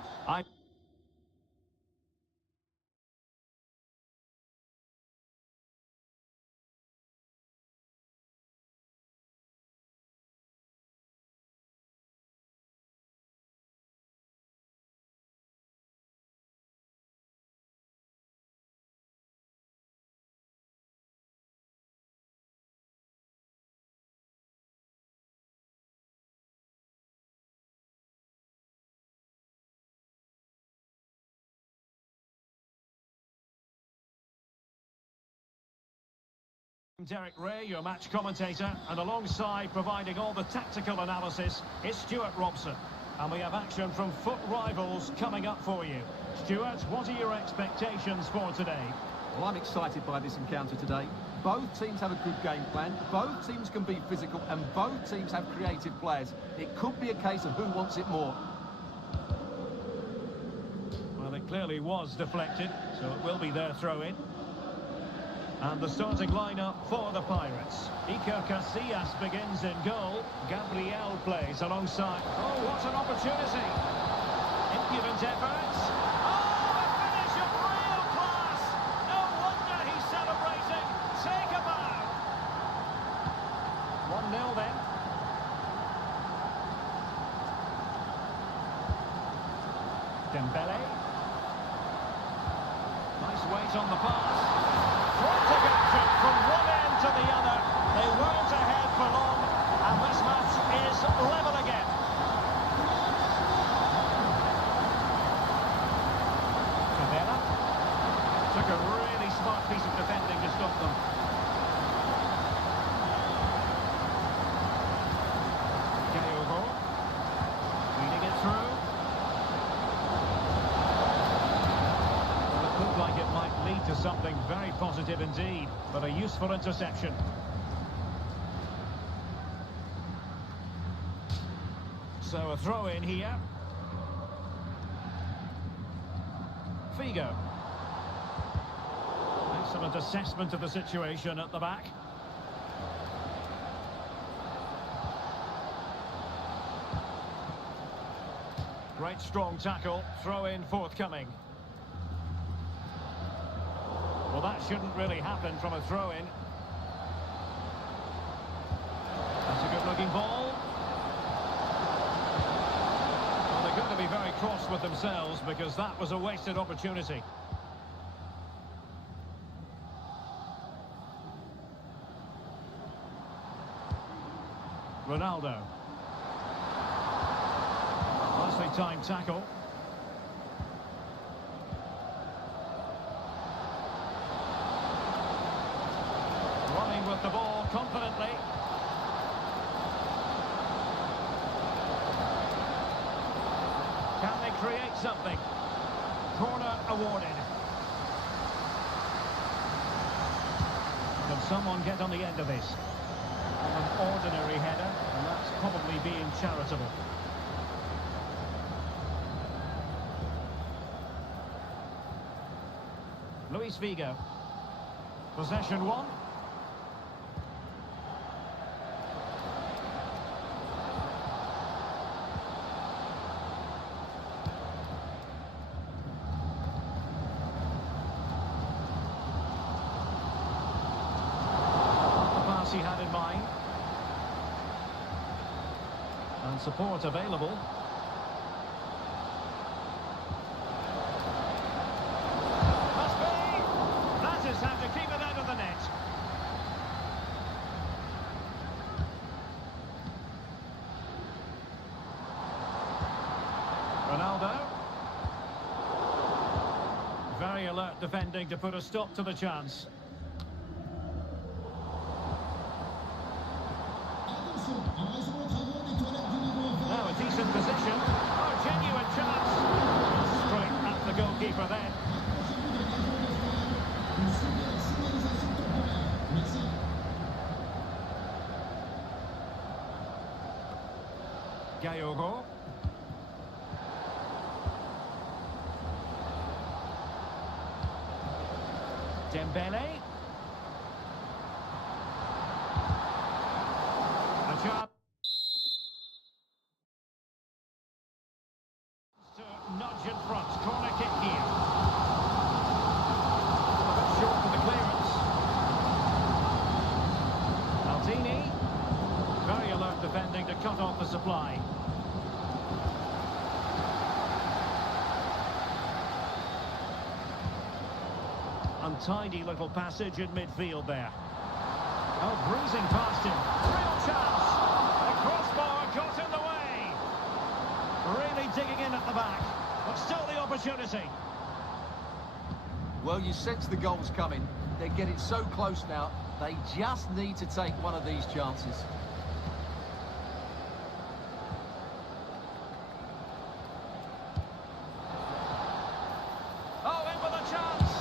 Derek Ray, your match commentator, and alongside providing all the tactical analysis is Stuart Robson. And we have action from foot rivals coming up for you. Stuart, what are your expectations for today? Well, I'm excited by this encounter today. Both teams have a good game plan, both teams can be physical, and both teams have creative players. It could be a case of who wants it more. Well, it clearly was deflected, so it will be their throw-in. And the starting lineup for the Pirates. Iker Casillas begins in goal. Gabriel plays alongside. Oh, what an opportunity! Impudent efforts. Oh, a finish of real class! No wonder he's celebrating. Take a bow. 1-0 then. Dembele. Nice weight on the pass. Frantic action from one end to the other. They weren't ahead for long, and this match is level again. Cabela took a really smart piece of defending to stop them. Gayogo feeding it through. Looked like it might lead to something very positive indeed, but a useful interception. So a throw in here. Figo. Excellent assessment of the situation at the back. Great strong tackle, throw in forthcoming. Well, that shouldn't really happen from a throw-in. That's a good-looking ball. Well, they're going to be very cross with themselves because that was a wasted opportunity. Ronaldo. Nicely timed tackle. Running with the ball confidently. Can they create something? Corner awarded. someone get on the end of this? An ordinary header, and that's probably being charitable. Luis Figo. Possession one. He had in mind, and support available. Must be! That is how to keep it out of the net. Ronaldo. Very alert defending to put a stop to the chance. Now a decent position. Oh, genuine chance. Straight at the goalkeeper then. Gayogo. Dembele. A chance. Nudge in front, corner kick here. A bit short for the clearance. Maldini. Very alert defending to cut off the supply. Untidy little passage in midfield there. Oh, bruising past him. Real chance. The crossbar got in the way. Really digging in at the back, but still the opportunity. Well, you sense the goal's coming. They're getting so close now. They just need to take one of these chances. Oh, in with a chance.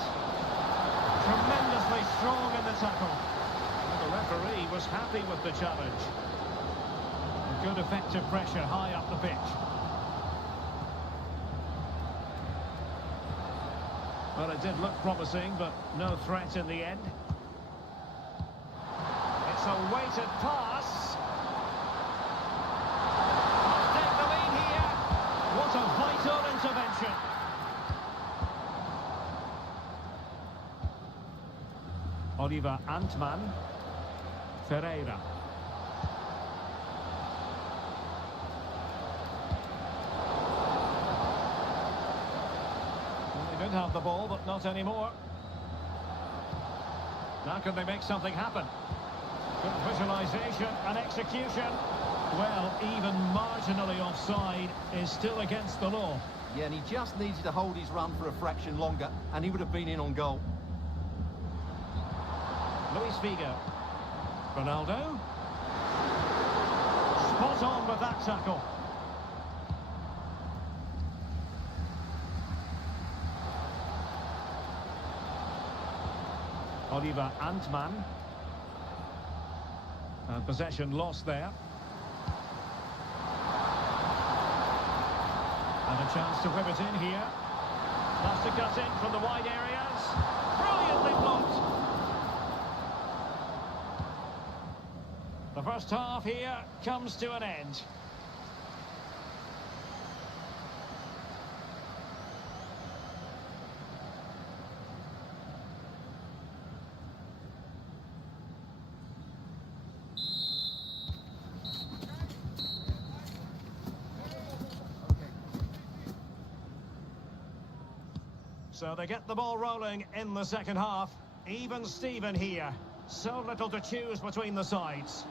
Tremendously strong in the tackle. And the referee was happy with the challenge. Good effective pressure high up the pitch. Well, it did look promising, but no threat in the end. It's a weighted pass. Must take the lead here. What a vital intervention. Oliver Antman. Ferreira. Have the ball, but not anymore. Now can they make something happen? Good visualization and execution. Well, even marginally offside is still against the law. Yeah, and he just needed to hold his run for a fraction longer, and he would have been in on goal. Luis Figo. Ronaldo. Spot on with that tackle. Oliver Antman. And possession lost there. And a chance to whip it in here. That's to cut in from the wide areas. Brilliantly blocked. The first half here comes to an end. So they get the ball rolling in the second half. Even Steven here. So little to choose between the sides.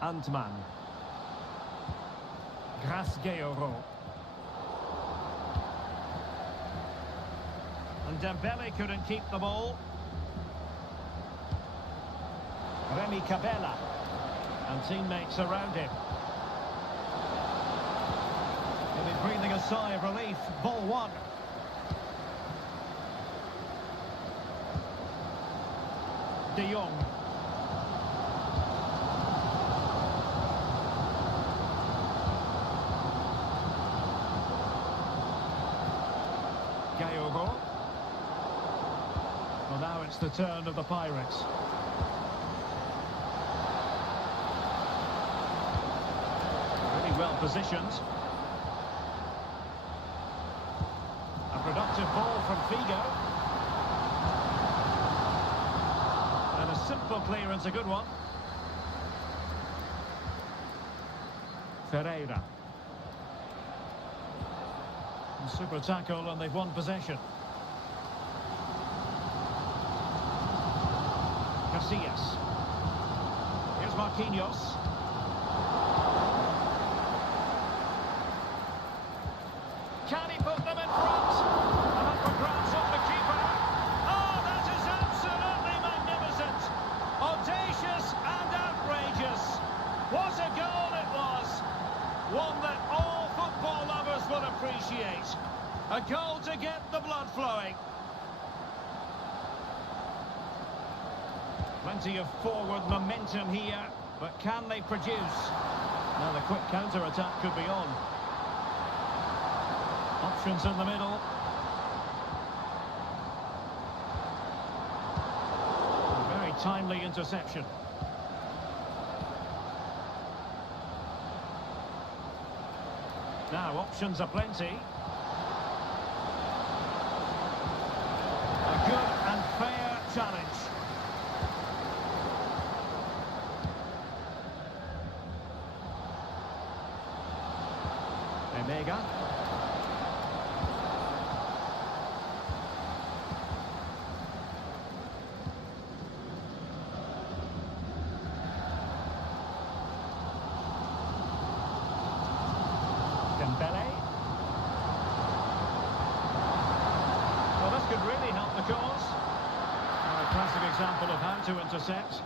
Antman. Gayogo. And Dembele couldn't keep the ball. Remy Cabella. And teammates around him. He'll be breathing a sigh of relief. Ball one. De Jong. Gayogo. Well, now it's the turn of the Pirates. Really well positioned. A productive ball from Figo. And a simple clearance, a good one. Ferreira. Super tackle, and they've won possession. Casillas. Here's Marquinhos. Can he put them in front? And up for grabs off the keeper. Oh, that is absolutely magnificent. Audacious and outrageous. What a goal it was. One that all football lovers will appreciate. A goal to get the blood flowing. Plenty of forward momentum here, but can they produce? Now the quick counter-attack could be on. Options in the middle. A very timely interception. Now options are plenty. A good and fair challenge. Emega. Dembele. Well, this could really help the cause. A classic example of how to intercept.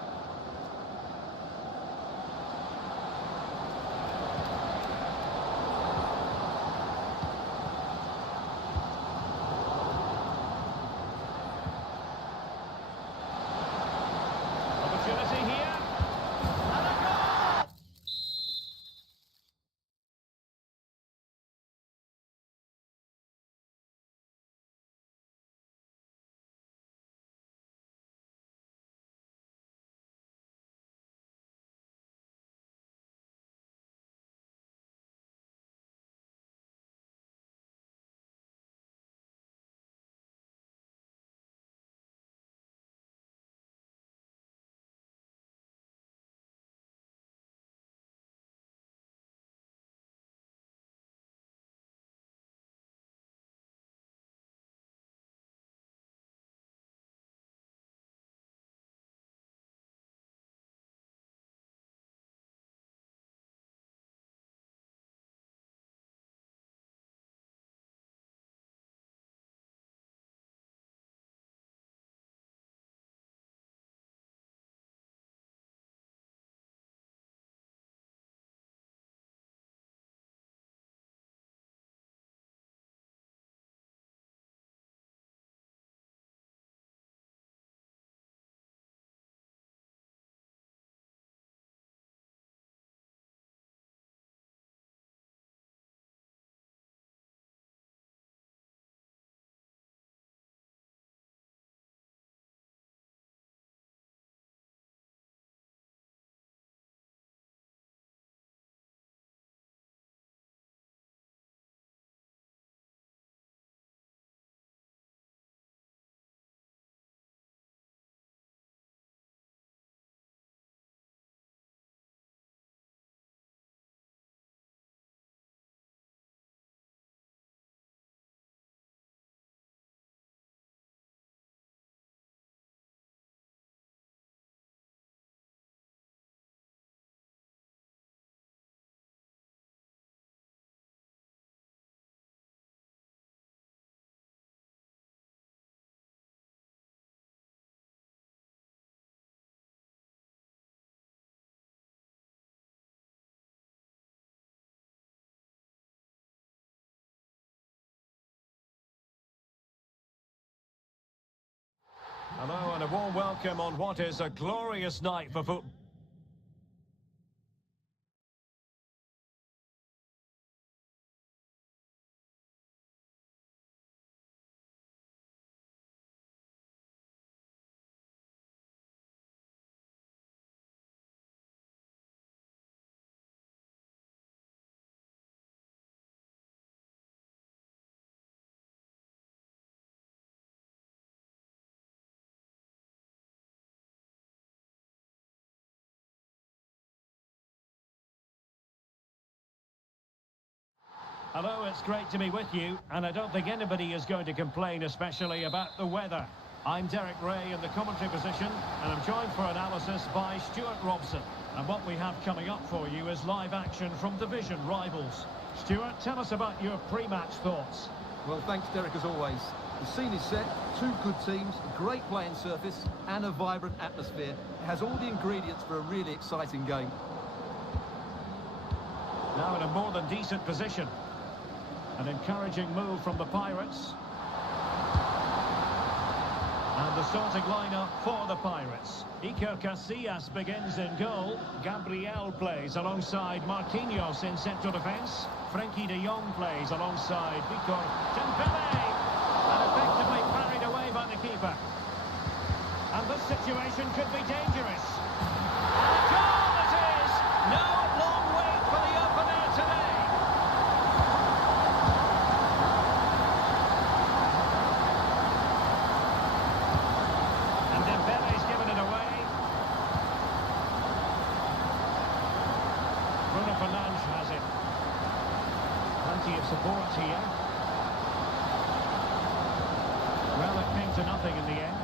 Hello and a warm welcome on what is a glorious night for football. Hello, it's great to be with you, and I don't think anybody is going to complain, especially about the weather. I'm Derek Ray in the commentary position, and I'm joined for analysis by Stuart Robson. And what we have coming up for you is live action from division rivals. Stuart, tell us about your pre-match thoughts. Well, thanks, Derek, as always. The scene is set, two good teams, a great playing surface, and a vibrant atmosphere. It has all the ingredients for a really exciting game. Now in a more than decent position. An encouraging move from the Pirates. And the starting lineup for the Pirates. Iker Casillas begins in goal. Gabriel plays alongside Marquinhos in central defence. Frenkie de Jong plays alongside Victor Dembele. And effectively parried away by the keeper. And this situation could be dangerous. And a goal it is! No long wait for the opener today. Has it. Plenty of support here. Well, it came to nothing in the end.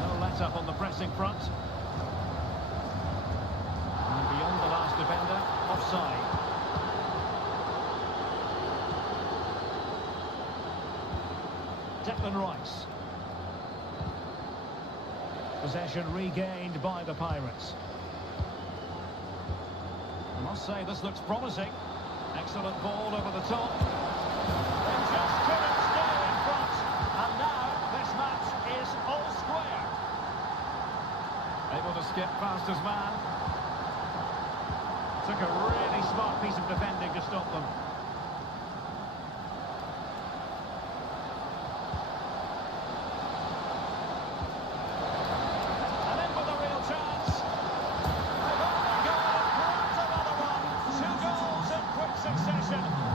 No let-up on the pressing front. And beyond the last defender, offside. Declan Rice. Possession regained by the Pirates. I must say, this looks promising. Excellent ball over the top. They just couldn't stay in front. And now, this match is all square. Able to skip past his man. Took a really smart piece of defending to stop them.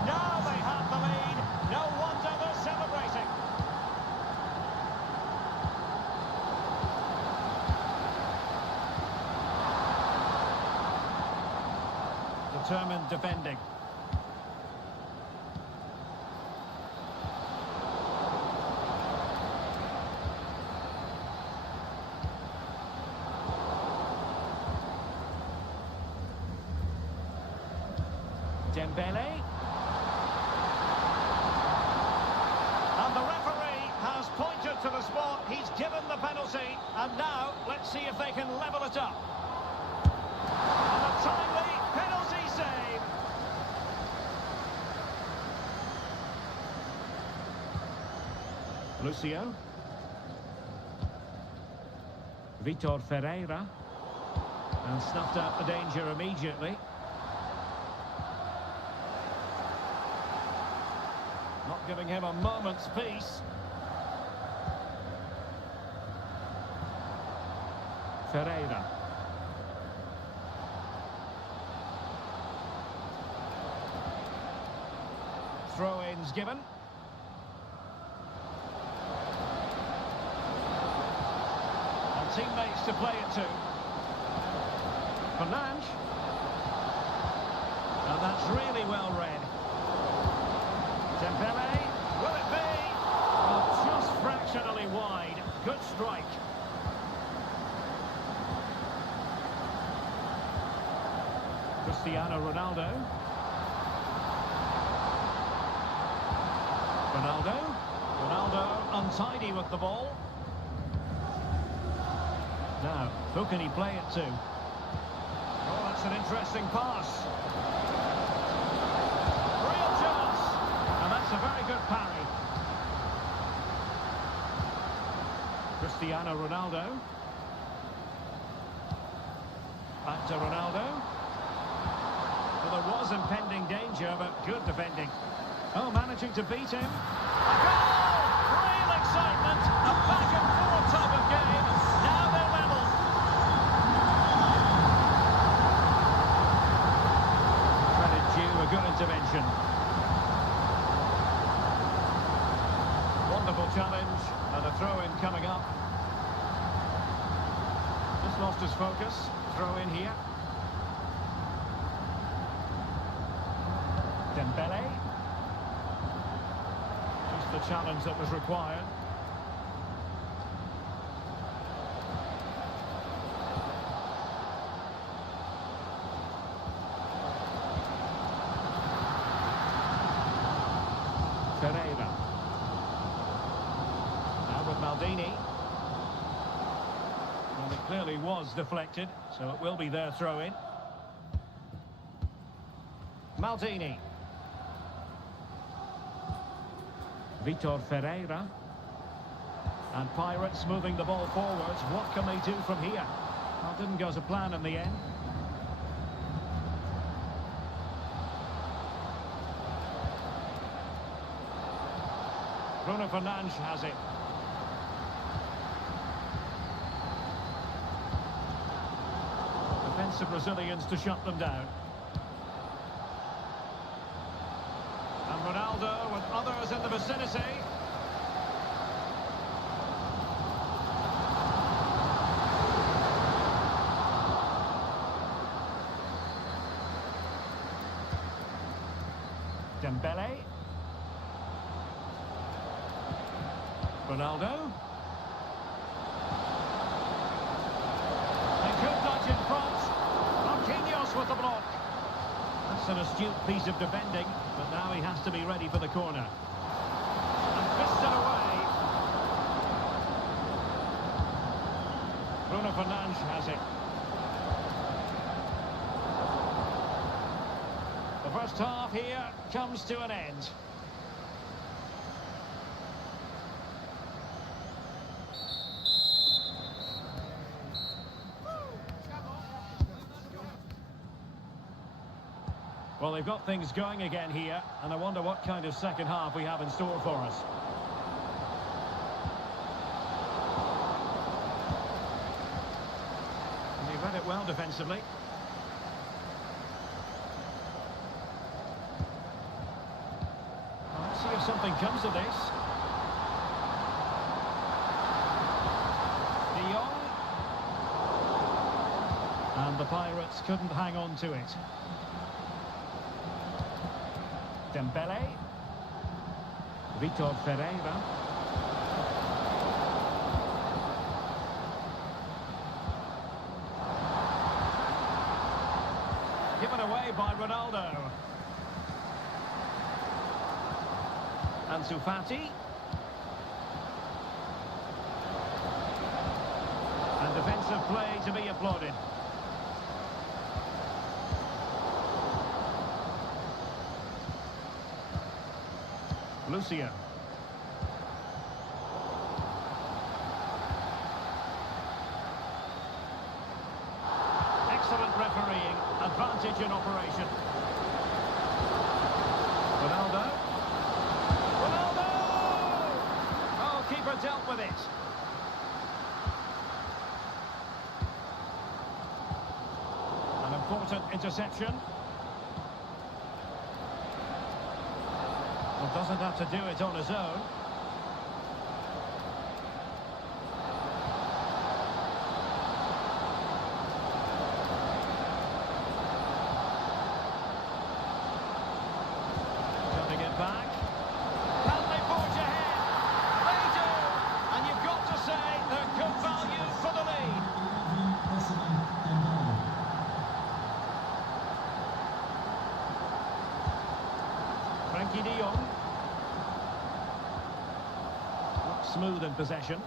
Now they have the lead. No wonder they're celebrating. Determined defending. Dembele. And the referee has pointed to the spot. He's given the penalty. And now, let's see if they can level it up. And a timely penalty save. Lucio. Vitor Ferreira. And snuffed out the danger immediately. Not giving him a moment's peace. Ferreira. Throw-ins given. And teammates to play it to. Fernandes. And that's really well read. Dembele, will it be? Oh, just fractionally wide. Good strike. Cristiano Ronaldo. Ronaldo untidy with the ball. Now, who can he play it to? Oh, that's an interesting pass. Real chance. And that's a very good parry. Cristiano Ronaldo. Back to Ronaldo. Well, there was impending danger, but good defending. Oh, managing to beat him. A goal! Real excitement. A back and forth type of game. Now they're level. Credit due, a good intervention. Wonderful challenge, and a throw-in coming up. Just lost his focus. Throw-in here. Dembele. Just the challenge that was required. Ferreira. Now with Maldini. Well, it clearly was deflected, so it will be their throw-in. Maldini. Vitor Ferreira. And Pirates moving the ball forwards. What can they do from here? Well, didn't go to plan in the end. Bruno Fernandes has it. Defensive Brazilians to shut them down. And Ronaldo with others in the vicinity. Dembele. Ronaldo. They could dodge in front. Marquinhos with the block. That's an astute piece of defending, but now he has to be ready for the corner. And fisted away. Bruno Fernandes has it. The first half here comes to an end. Well, they've got things going again here, and I wonder what kind of second half we have in store for us. And he read it well defensively. Well, let's see if something comes of this. De Jong. And the Pirates couldn't hang on to it. Dembele. Vitor Ferreira. Given away by Ronaldo. Ansu Fati. And defensive play to be applauded. Lucio. Excellent refereeing, advantage in operation. Ronaldo. Ronaldo! Oh, keeper dealt with it. An important interception. Doesn't have to do it on his own. Turning it back. Can they forge ahead? They do! And you've got to say they're good value for the lead. Frankie de Jong. Smooth in possession.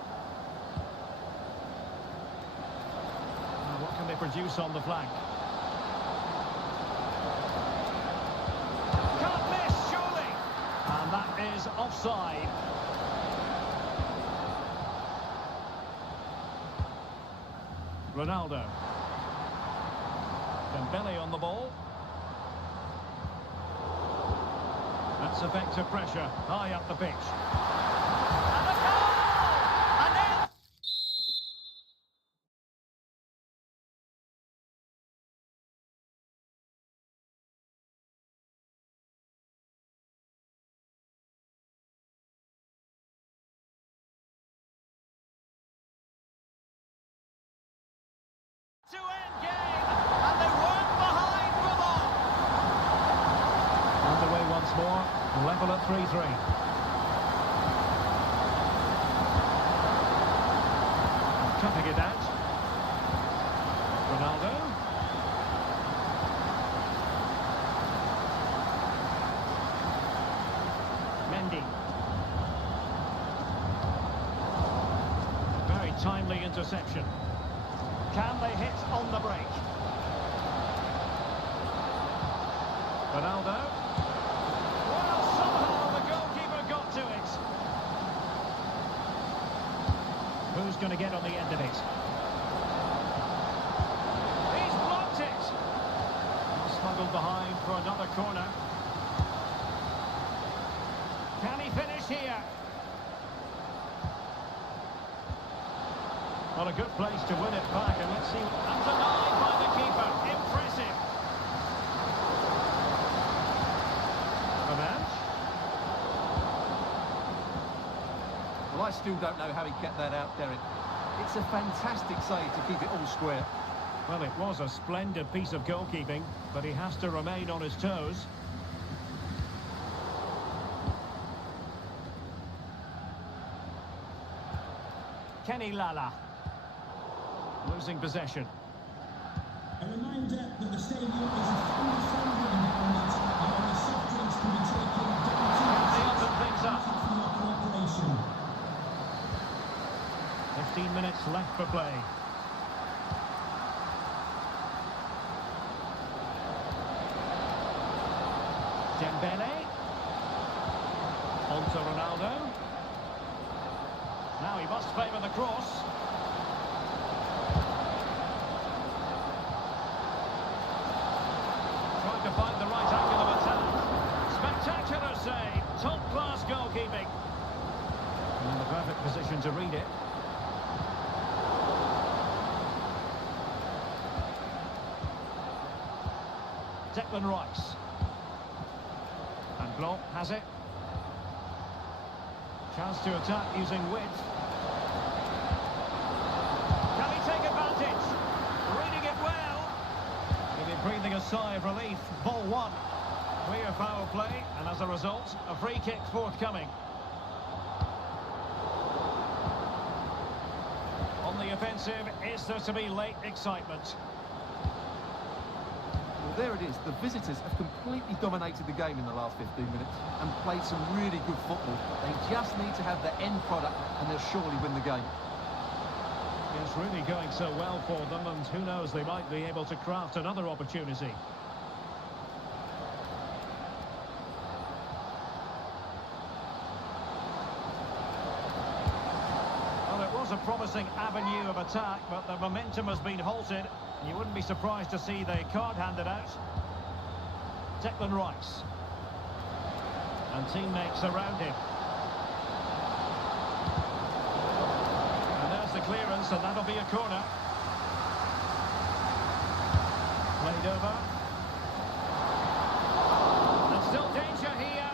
Now what can they produce on the flank? Can't miss, surely! And that is offside. Ronaldo. Dembele on the ball. That's effective pressure, high up the pitch. And a goal! And then... to end game, and they weren't behind for long. Underway once more, level at 3-3. Cutting it out. Ronaldo. Mendy. Very timely interception. Can they hit on the break? Ronaldo. Well, somehow the goalkeeper got to it. Who's going to get on the end of it? He's blocked it. Smuggled behind for another corner. Can he finish here? Well, a good place to win it back, and let's see. And denied by the keeper. Impressive. Command. Well, I still don't know how he kept that out, Derek. It's a fantastic save to keep it all square. Well, it was a splendid piece of goalkeeping, but he has to remain on his toes. Kenny Lala. Losing possession. A reminder that the stadium is a family-friendly environment and only soft drinks can be taken Can they open things up? for your cooperation. 15 minutes left for play. Dembele. On to Ronaldo. Now he must favour the cross. Trying to find the right angle of attack. Spectacular save. Top-class goalkeeping. In the perfect position to read it. Declan Rice. And Blanc has it. Chance to attack using width. Can he take advantage? Reading it well. Maybe breathing a sigh of relief. Ball one. Clear foul play, and as a result, a free kick forthcoming. On the offensive, is there to be late excitement? Well, there it is. The visitors have completely dominated the game in the last 15 minutes and played some really good football. They just need to have the end product and they'll surely win the game. It's really going so well for them, and who knows, they might be able to craft another opportunity. Well, it was a promising avenue of attack, but the momentum has been halted. You wouldn't be surprised to see the card handed out. Declan Rice. And teammates around him. And there's the clearance, and that'll be a corner. Played over. And still danger here.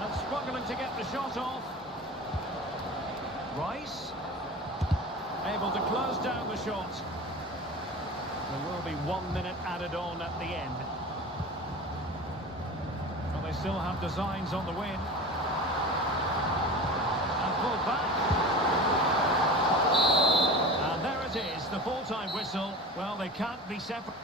And struggling to get the shot off. Rice. Able to close down the shot. There will be 1 minute added on at the end. Well, they still have designs on the win. And pulled back. And there it is, the full-time whistle. Well, they can't be separate.